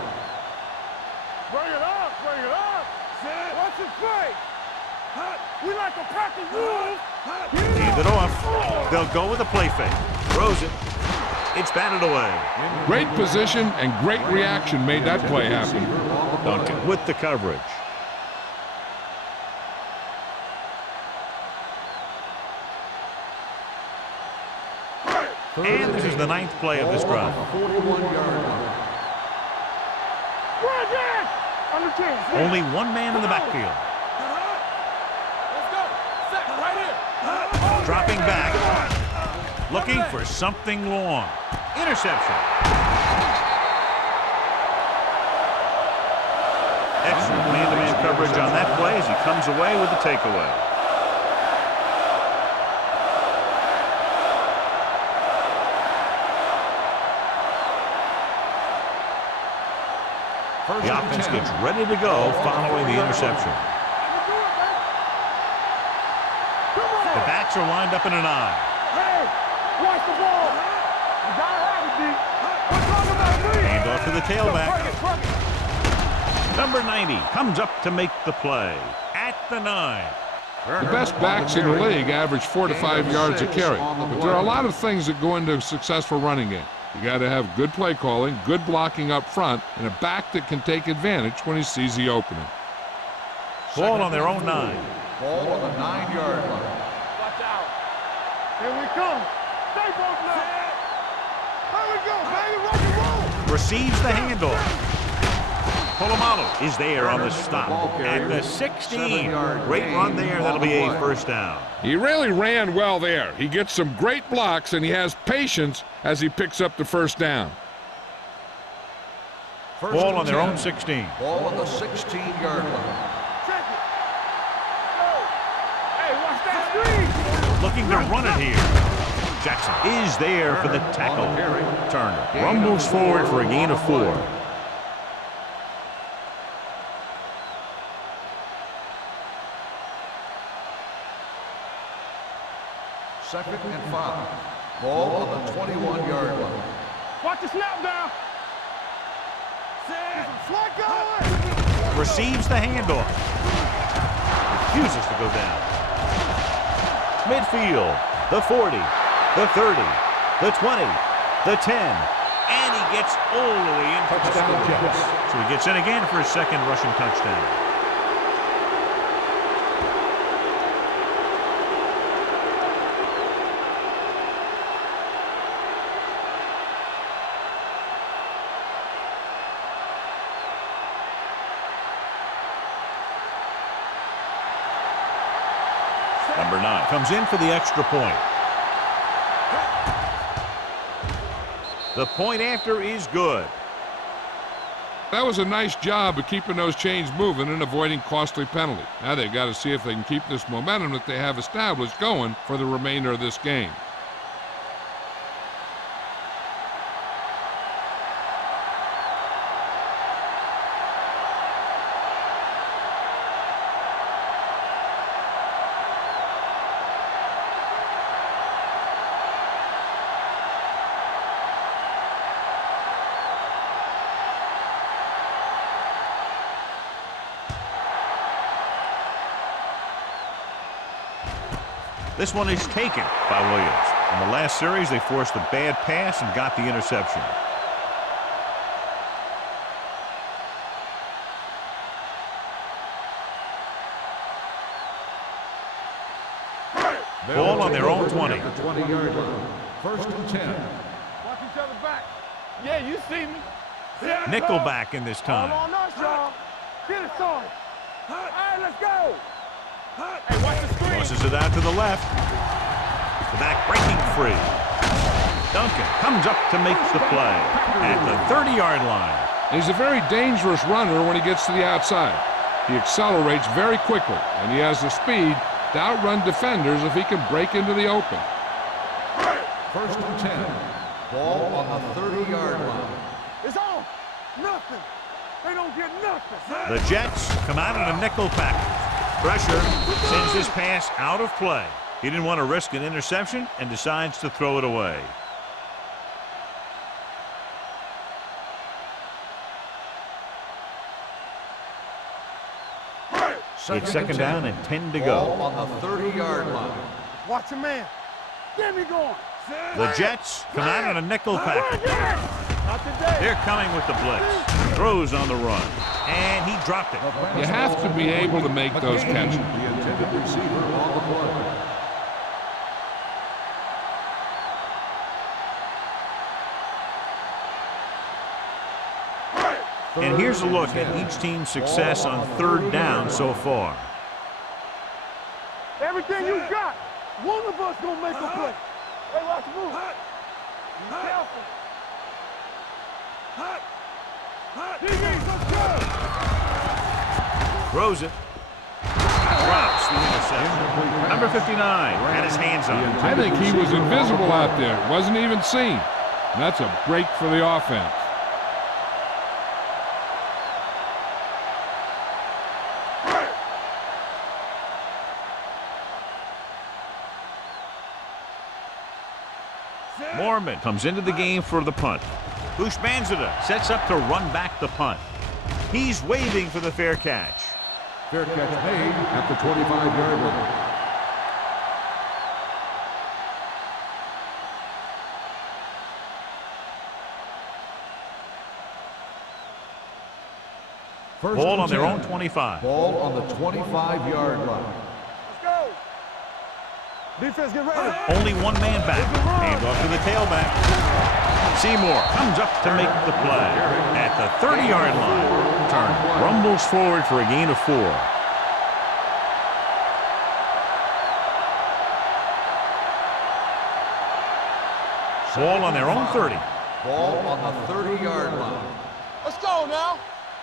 Bring it up. Watch it play. We like to practice rules. Hand it off. They'll go with a play fake. Throws it. It's batted away. Great position and great reaction made that play happen. Duncan with the coverage. And this is the 9th play of this drive. 41-yard line. Run it. On the 10. Only one man in the backfield. Let's go. Set right here. Dropping back. Looking for something long. Interception. Excellent man-to-man coverage on that play as he comes away with the takeaway. The offense gets ready to go following the interception. The backs are lined up in an eye. Hey, watch the ball. You gotta have it, D. We're talking about Hand off to the tailback. Number 90 comes up to make the play at the 9. The best backs in the league average 4 to 5 yards a carry, but there are a lot of things that go into a successful running game. You got to have good play calling, good blocking up front, and a back that can take advantage when he sees the opening. Ball on their own 9. Ball on the 9-yard line. Watch out. Here we come. Stay both now. Here we go, baby. Rock and roll. Receives the handoff. Polamalu is there on the stop at the 16. Great run there. That'll be a first down. He really ran well there. He gets some great blocks, and he has patience as he picks up the first down. Ball on their own 16. Ball on the 16-yard line. Check it. Hey, watch that screen. Looking to run it here. Jackson is there for the tackle. Turner rumbles forward for a gain of 4. Second and 5. Ball on the 21-yard line. Watch the snap down. Slide going. Receives the handoff. Refuses to go down. Midfield. The 40. The 30. The 20. The 10. And he gets all the way in for the score. So he gets in again for his second rushing touchdown. Number 9 comes in for the extra point. The point after is good. That was a nice job of keeping those chains moving and avoiding costly penalties. Now they've got to see if they can keep this momentum that they have established going for the remainder of this game. This one is taken by Williams. In the last series, they forced a bad pass and got the interception. Ball on their own 20. 20-yard line. First and 10. Watch each other back. Yeah, you see me. Nickelback in this All time. on us, y'all. Get it started. All right, let's go. Hey, watch the screen. Tosses it out to the left. The back breaking free. Duncan comes up to make the play at the 30-yard line. He's a very dangerous runner when he gets to the outside. He accelerates very quickly, and he has the speed to outrun defenders if he can break into the open. First and 10. Ball on the 30-yard line. It's on. Nothing. They don't get nothing. The Jets come out in a nickel package. Pressure sends his pass out of play. He didn't want to risk an interception and decides to throw it away. It's second down and 10 to go. Ball on the 30-yard line. Watch a man. Get me going. The Jets come out in a nickel package. Not today. They're coming with the blitz. Throws on the run. And he dropped it. You have to be able to make those catches. The intended receiver on the play. And here's a look at each team's success on third down so far. Everything you got. One of us gonna make a play. Hey, watch the move. Be careful. Throws it. Drops the interception. Number 59 had his hands on it. I think he was invisible out there. Wasn't even seen. And that's a break for the offense. Mormon comes into the game for the punt. Bushmanzada sets up to run back the punt. He's waving for the fair catch. Fair catch made at the 25-yard line. Ball on their own 25. Ball on the 25-yard line. Let's go. Defense, get ready. Only one man back. Hand off to the tailback. Seymour comes up to make the play at the 30-yard line. Turner rumbles forward for a gain of 4. Ball on their own 30. Ball on the 30-yard line. Let's go now.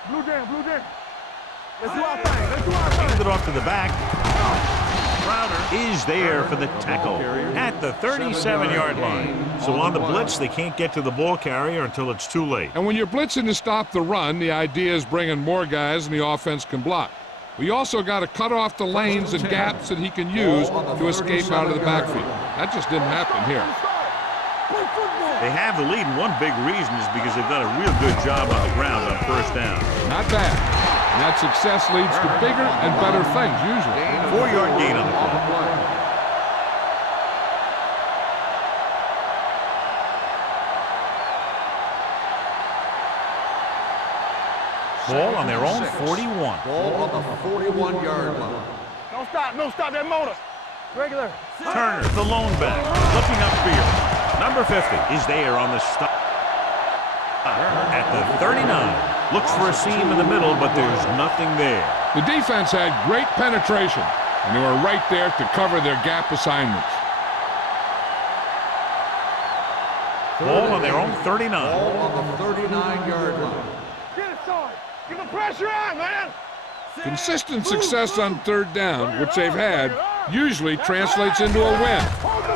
Blue jam, blue jam. Let's do our thing. Let's do our thing. Hands it off to the back. Crowder is there for the tackle at the 37-yard line. So on the blitz, they can't get to the ball carrier until it's too late. And when you're blitzing to stop the run, the idea is bringing more guys than the offense can block. We also got to cut off the lanes and gaps that he can use to escape out of the backfield. That just didn't happen here. They have the lead, and one big reason is because they've done a real good job on the ground on first down. Not bad. And that success leads to bigger and better things, usually. 4-yard gain on the play. Ball on their own 41. Ball on the 41-yard line. Don't stop that motor. Regular. Turner, the lone back, looking upfield. Number 50 is there on the stop at the 39. Looks for a seam in the middle, but there's nothing there. The defense had great penetration, and they were right there to cover their gap assignments. Ball on their own 39. Ball on the 39-yard line. Get it, son. Give the pressure on, man. Consistent success on third down, which they've had, usually translates into a win.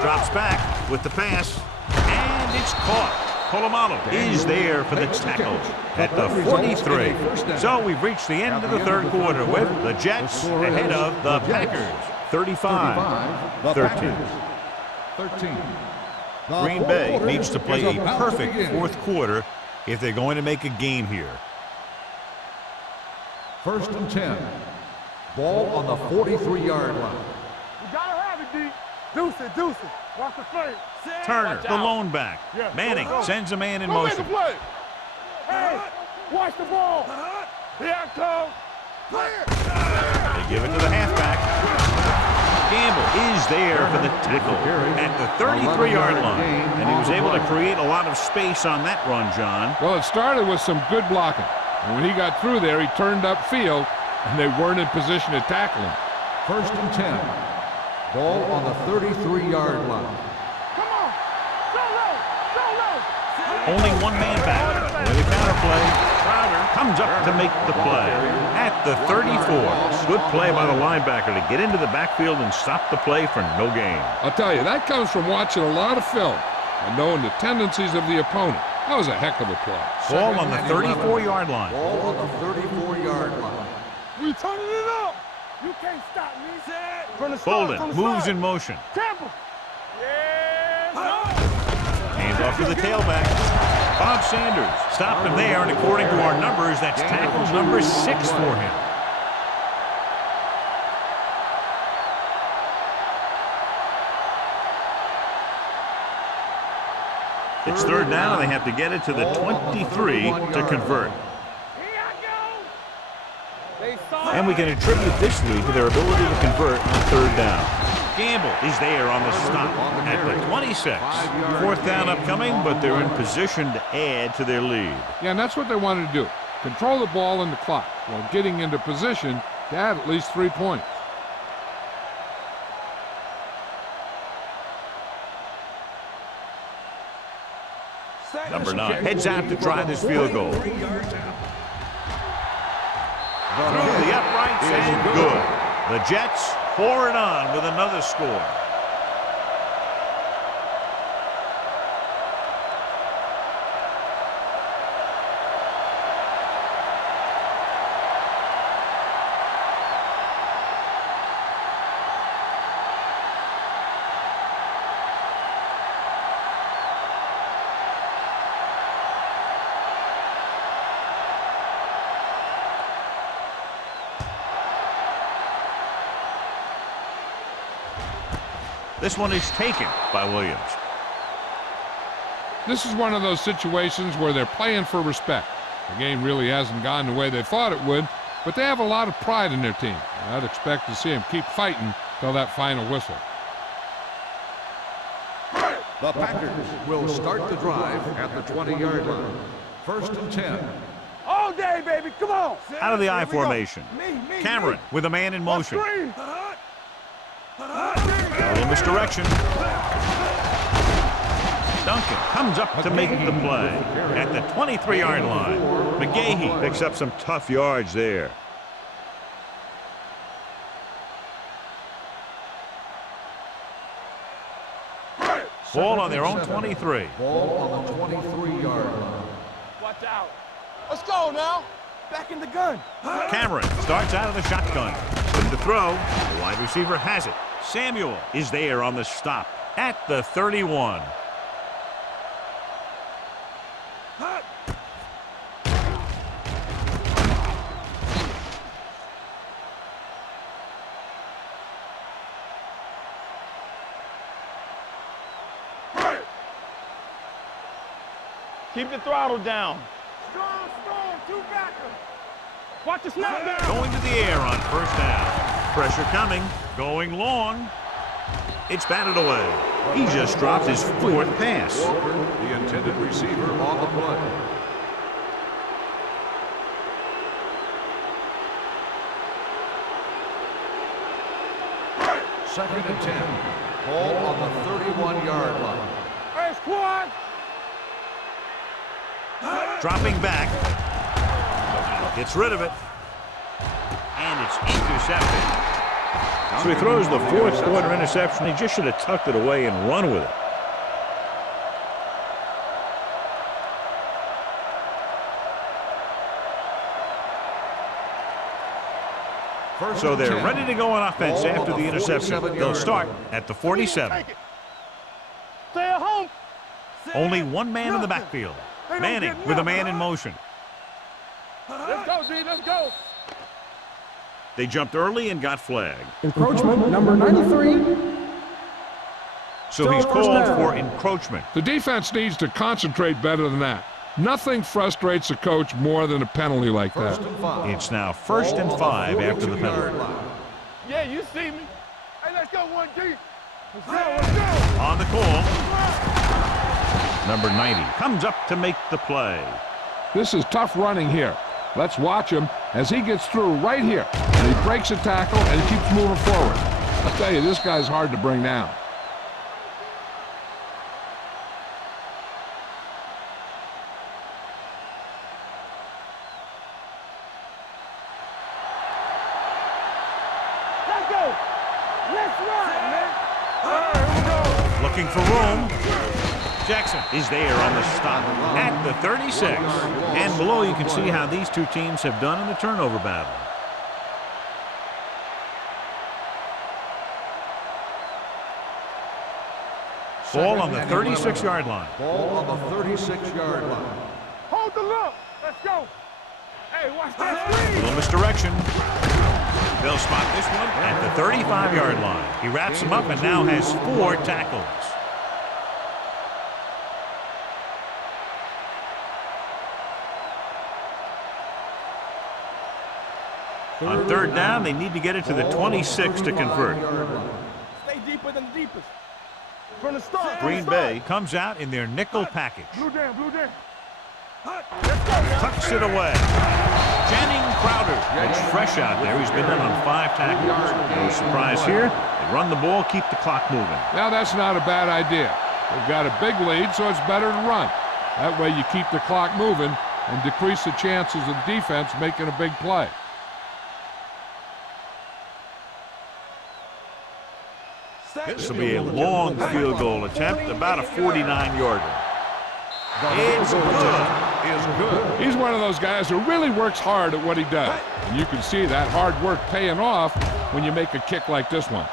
Drops back with the pass, and it's caught. Polamalu is there for the tackle at the 43. So we've reached the end of the third quarter with the Jets ahead of the Packers, 35-13. Green Bay needs to play a perfect fourth quarter if they're going to make a game here. 1st and 10. Ball on the 43-yard line. You gotta have it, D. Deuce it, deuce it. Watch the play. Turner, the lone back. Manning sends a man in motion. Play. Hey, watch the ball. Here I come. They give it to the halfback. Gamble is there for the tackle at the 33-yard line. And he was able to create a lot of space on that run, John. Well, it started with some good blocking. And when he got through there, he turned upfield, and they weren't in position to tackle him. 1st and 10. Ball on the 33-yard line. Come on. Go low. Go low. Only one man back. With a counterplay, Crowder comes up to make the play at the 34. Good play by the linebacker to get into the backfield and stop the play for no gain. I'll tell you, that comes from watching a lot of film and knowing the tendencies of the opponent. That was a heck of a play. Ball on the 34-yard line. Ball on the 34-yard line. We turning it up. You can't stop me. From the start, Bolden from the moves side. in motion. Temple. Yeah. Hands off to the tailback. Bob Sanders stopped him there, and according to our numbers, that's tackle number 6 for him. It's third down, and they have to get it to the 23 to convert. And we can attribute this lead to their ability to convert on third down. Gamble is there on the stop at the 26. 4th down upcoming, but they're in position to add to their lead. Yeah, and that's what they wanted to do. Control the ball and the clock while getting into position to add at least 3 points. Number 9 heads out to try this field goal. Through the uprights and good. The Jets pour it on with another score. This one is taken by Williams. This is one of those situations where they're playing for respect. The game really hasn't gone the way they thought it would, but they have a lot of pride in their team. And I'd expect to see them keep fighting till that final whistle. The Packers will start the drive at the 20-yard line. First and 10. All day, baby. Come on. Out of the I Here we go. formation. Me. Cameron with a man in motion. Three. A little misdirection. Duncan comes up to make the play at the 23-yard line. McGahee picks up some tough yards there. Ball on their own 23. Ball on the 23-yard line. Watch out. Let's go now. Back in the gun. Cameron starts out of the shotgun. Good to throw. The wide receiver has it. Samuel is there on the stop at the 31. Keep the throttle down. Strong, two backers. Watch the snap down. Going to the air on first down. Pressure coming. Going long. It's batted away. He just dropped his fourth pass. Walker, the intended receiver, on the play. Second and 10. Ball on the 31-yard line. Hey, squad. Dropping back. Gets rid of it. And it's intercepted. So he throws the fourth quarter interception. He just should have tucked it away and run with it. So they're ready to go on offense after the interception. They'll start at the 47. Stay at home. Only one man in the backfield. Manning with a man in motion. Let's go, Z. Let's go. They jumped early and got flagged. Encroachment, number 93. So he's called for encroachment. The defense needs to concentrate better than that. Nothing frustrates a coach more than a penalty like that. It's now 1st and 5 after the penalty. Yeah, you see me. Hey, let's go, 1D. Let's go. On the call, number 90 comes up to make the play. This is tough running here. Let's watch him as he gets through right here. And he breaks a tackle and he keeps moving forward. I'll tell you, this guy's hard to bring down. Let's go. Let's run, man. All right, here we go. Looking for room. Jackson is there on the stop at the 36. And below you can see how these two teams have done in the turnover battle. Ball on the 36-yard line. Ball on the 36-yard line. Hold the look. Let's go. Hey, watch that screen. Little misdirection. They'll spot this one at the 35-yard line. He wraps him up and now has 4 tackles. On 3rd down, they need to get it to the 26 to convert. Stay deeper than the deepest. From the start. Green Bay comes out in their nickel package. Blue down, blue down. Tucks it away. Channing Crowder looks fresh out there. He's been in on 5 tackles. No surprise here. They run the ball, keep the clock moving. Now that's not a bad idea. They've got a big lead, so it's better to run. That way you keep the clock moving and decrease the chances of the defense making a big play. This will be a long field goal attempt, about a 49-yarder. It's good. He's one of those guys who really works hard at what he does. And you can see that hard work paying off when you make a kick like this one.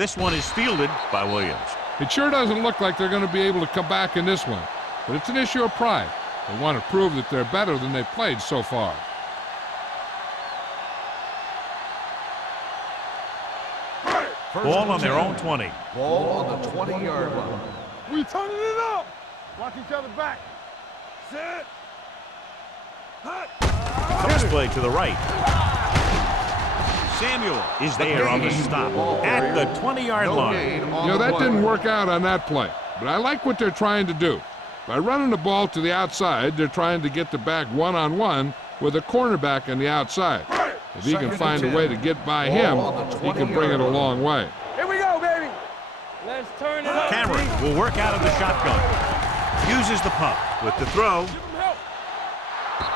This one is fielded by Williams. It sure doesn't look like they're going to be able to come back in this one, but it's an issue of pride. They want to prove that they're better than they've played so far. Ball on their own 20. Ball on the 20-yard line. We turning it up. Watch each other back. Set. Cross play to the right. Samuel is there on the stop at the 20-yard line. You know, that didn't work out on that play, but I like what they're trying to do. By running the ball to the outside, they're trying to get the back one-on-one with a cornerback on the outside. If he can find a way to get by him, he can bring it a long way. Here we go, baby. Let's turn it up. Cameron will work out of the shotgun. Uses the pump with the throw.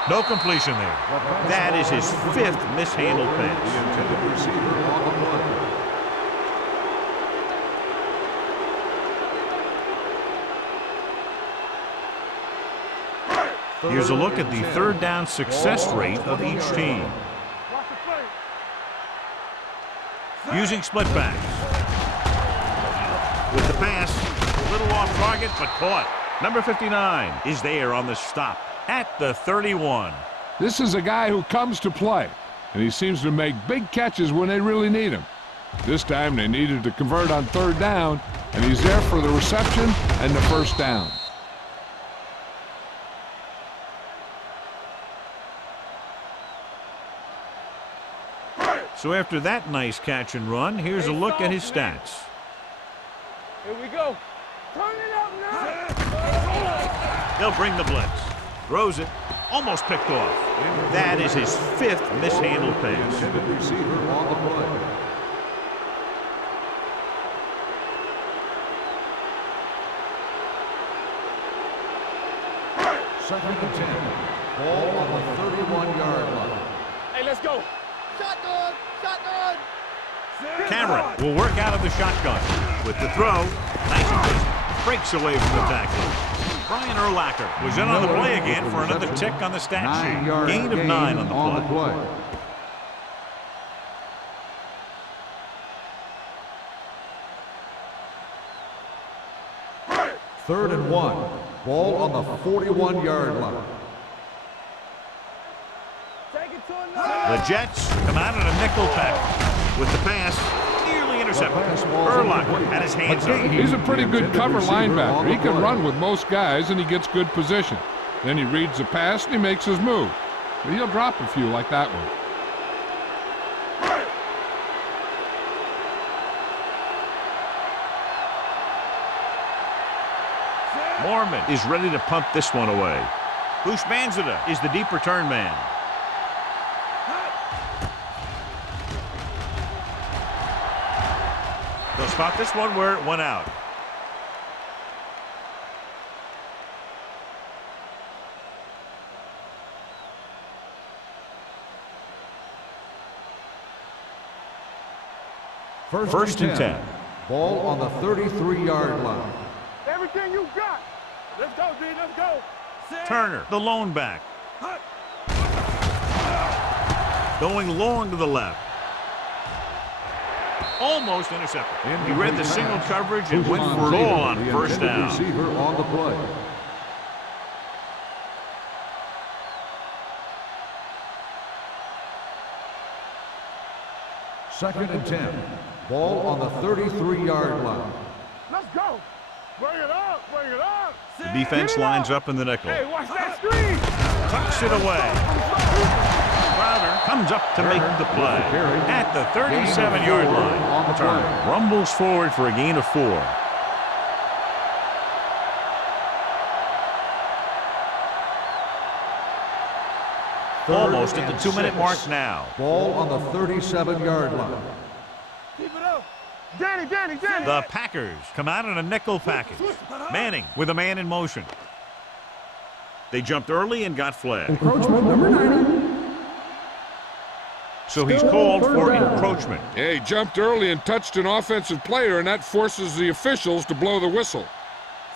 No completion there. That is his 5th mishandled pass. Here's a look at the third down success rate of each team. Using split backs. With the pass, a little off target, but caught. Number 59 is there on the stop at the 31. This is a guy who comes to play, and he seems to make big catches when they really need him. This time they needed to convert on third down, and he's there for the reception and the first down. So after that nice catch and run, here's a look at his stats. Here we go. Turn it up now. They'll bring the blitz. Throws it. Almost picked off. That is his 5th mishandled pass. Receiver on the play. Second and 10. Ball on the 31-yard line. Hey, let's go. Shotgun. Shotgun. Cameron will work out of the shotgun. With the throw, nice place. Breaks away from the tackle. Brian Urlacher was in on the play again for another tick on the stat sheet. Gain of 9 on the play. Third and 1. Ball on the 41-yard line. The Jets come out in a nickel pack. With the pass, nearly intercepted. Urlacher had his hands up. He's a pretty good cover linebacker. He can run with most guys, and he gets good position. Then he reads the pass, and he makes his move. But he'll drop a few like that one. Mormon is ready to punt this one away. Bushmanzada is the deep return man. They'll spot this one where it went out. First and 10. Ball on the 33-yard line. Everything you got. Let's go, D. Let's go. Turner, the lone back. Going long to the left. Almost intercepted. He read the single coverage and went for it all on first down. Receiver on the play. Second and 10. Ball on the 33-yard line. Let's go. Bring it up. Bring it up. The defense lines up in the nickel. Hey, watch that screen. Tucks it away. Crowder comes up to make the play at the 37-yard line. Turner rumbles forward for a gain of 4. Almost at the 2-minute mark now. Ball on the 37-yard line. Keep it up. Danny. The Packers come out in a nickel package. Manning with a man in motion. They jumped early and got flagged. Encroachment number 90. So he's called for encroachment. Yeah, he jumped early and touched an offensive player, and that forces the officials to blow the whistle.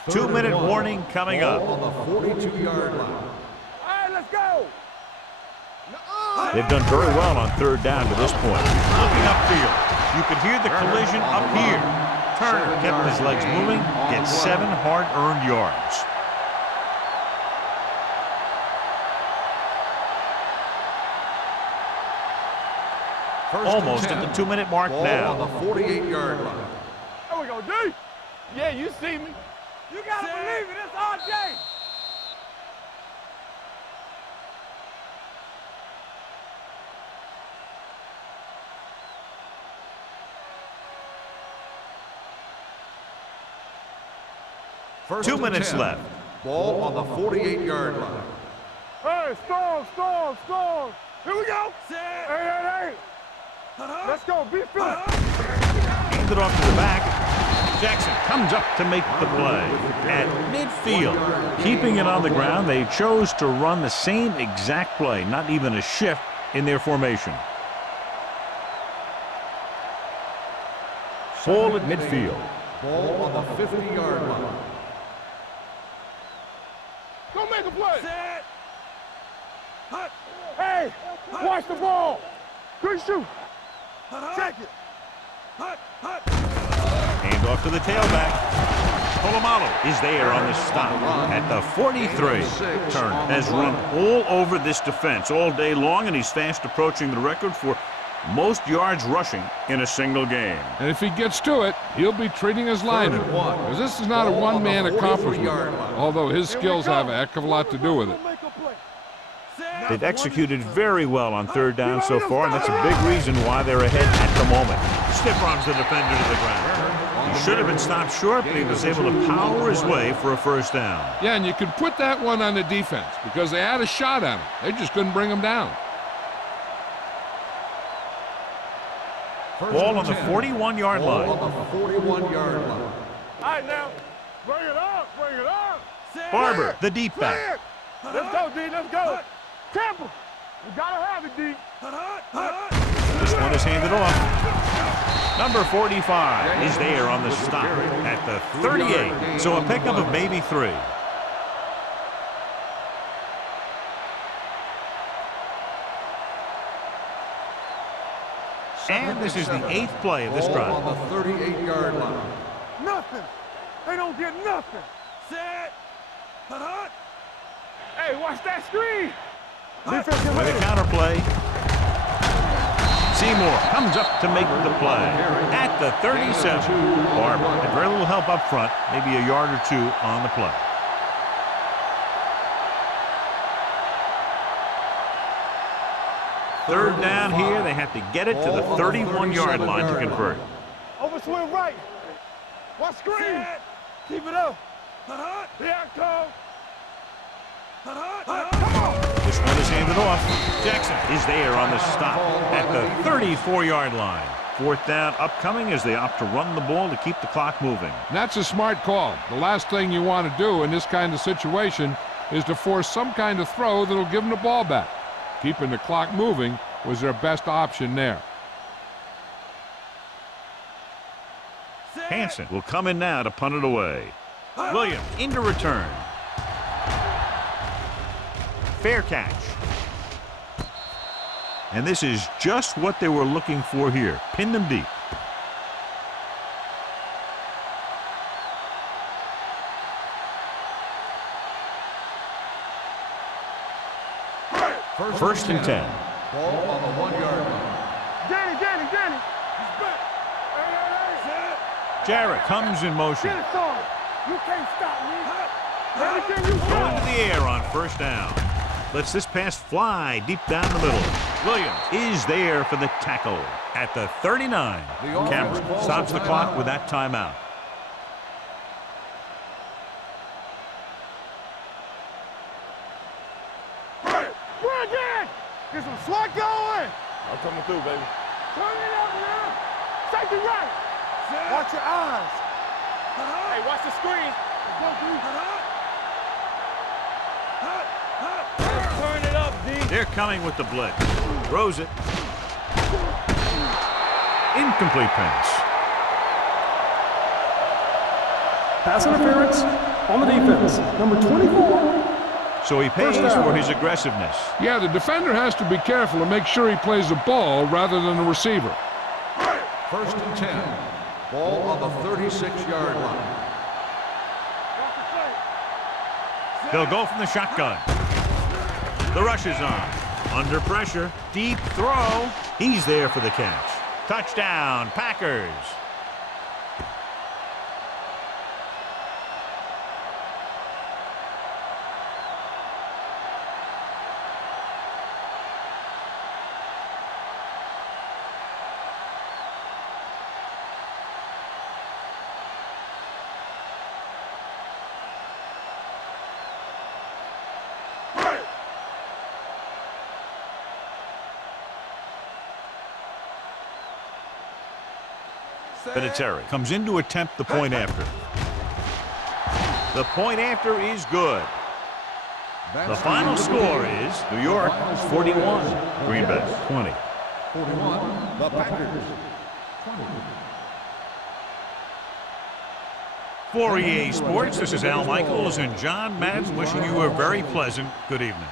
2-minute warning coming up. Ball on the 42-yard line. All right, let's go. They've done very well on third down to this point. Looking upfield. You could hear the collision up here. Turner kept his legs moving, gets 7 hard-earned yards. Almost at the 2-minute mark now. On the 48-yard line. There we go, D. Yeah, you see me. You gotta believe it. It's RJ. First 2 and minutes 10. left. Ball on the 48-yard line. Hey, storm. Here we go. Hey. Let's go. Be fit. Hand it off to the back. Jackson comes up to make the play. At midfield, keeping it on the ground, they chose to run the same exact play, not even a shift in their formation. Ball at midfield. Ball on the 50-yard line. Go make a play. Hey, watch the ball. Good shoot. Check it. Hand off to the tailback. Polamalu is there on the stop at the 43. Turner has run all over this defense all day long, and he's fast approaching the record for most yards rushing in a single game. And if he gets to it, he'll be treating his lineman, because this is not a one-man accomplishment, although his skills have a heck of a lot to do with it. They've executed very well on third down so far, and that's a big reason why they're ahead at the moment. Stiff arms the defender to the ground. He should have been stopped short, but he was able to power his way for a first down. Yeah, and you could put that one on the defense, because they had a shot at him. They just couldn't bring him down. Ball on the 41-yard line. Ball on the 41-yard line. All right, now. Bring it up. Barber, the deep back. Let's go, D. Let's go. Temple. You gotta have it, D. This one is handed off. Number 45 is there on the stop at the 38. So a pickup of maybe 3. And this is the 8th play of this drive. On the 38-yard line. Nothing. They don't get nothing. Set. Hey, watch that screen. With a counter play. Seymour comes up to make the play at the 37. Barber had very little help up front, maybe a yard or 2 on the play. Third down here, they have to get it to the 31-yard line to convert. Over swing right. Watch screen. Keep it up. Here I come. This one is handed off. Jackson is there on the stop at the 34-yard line. 4th down upcoming as they opt to run the ball to keep the clock moving. That's a smart call. The last thing you want to do in this kind of situation is to force some kind of throw that'll give them the ball back. Keeping the clock moving was their best option there. Hansen will come in now to punt it away. Williams into return. Fair catch. And this is just what they were looking for here. Pin them deep. First and 10. Ball on the 1-yard line. Danny. He's back. Hey. Jarrett comes in motion. Get it, son. You can't stop me. Everything you Going got. to the air on first down. Lets this pass fly deep down the middle. Williams is there for the tackle at the 39. Cameron stops the clock with that timeout. Get some swat going. I'm coming through, baby. Turn it up now. Safety right. Watch your eyes. Hey, watch the screen. Let's go, D. Turn it up, D. They're coming with the blitz. Throws it. Incomplete pass. Pass interference on the defense. Number 24. So he pays for his aggressiveness. Yeah, the defender has to be careful and make sure he plays the ball rather than the receiver. First and 10. Ball on the 36-yard line. They'll go from the shotgun. The rush is on. Under pressure. Deep throw. He's there for the catch. Touchdown, Packers. Terry comes in to attempt the point after. The point after is good. The final score is New York 41, Green Bay 20. 41, the Packers 20. For EA Sports, this is Al Michaels and John Madden wishing you a very pleasant good evening.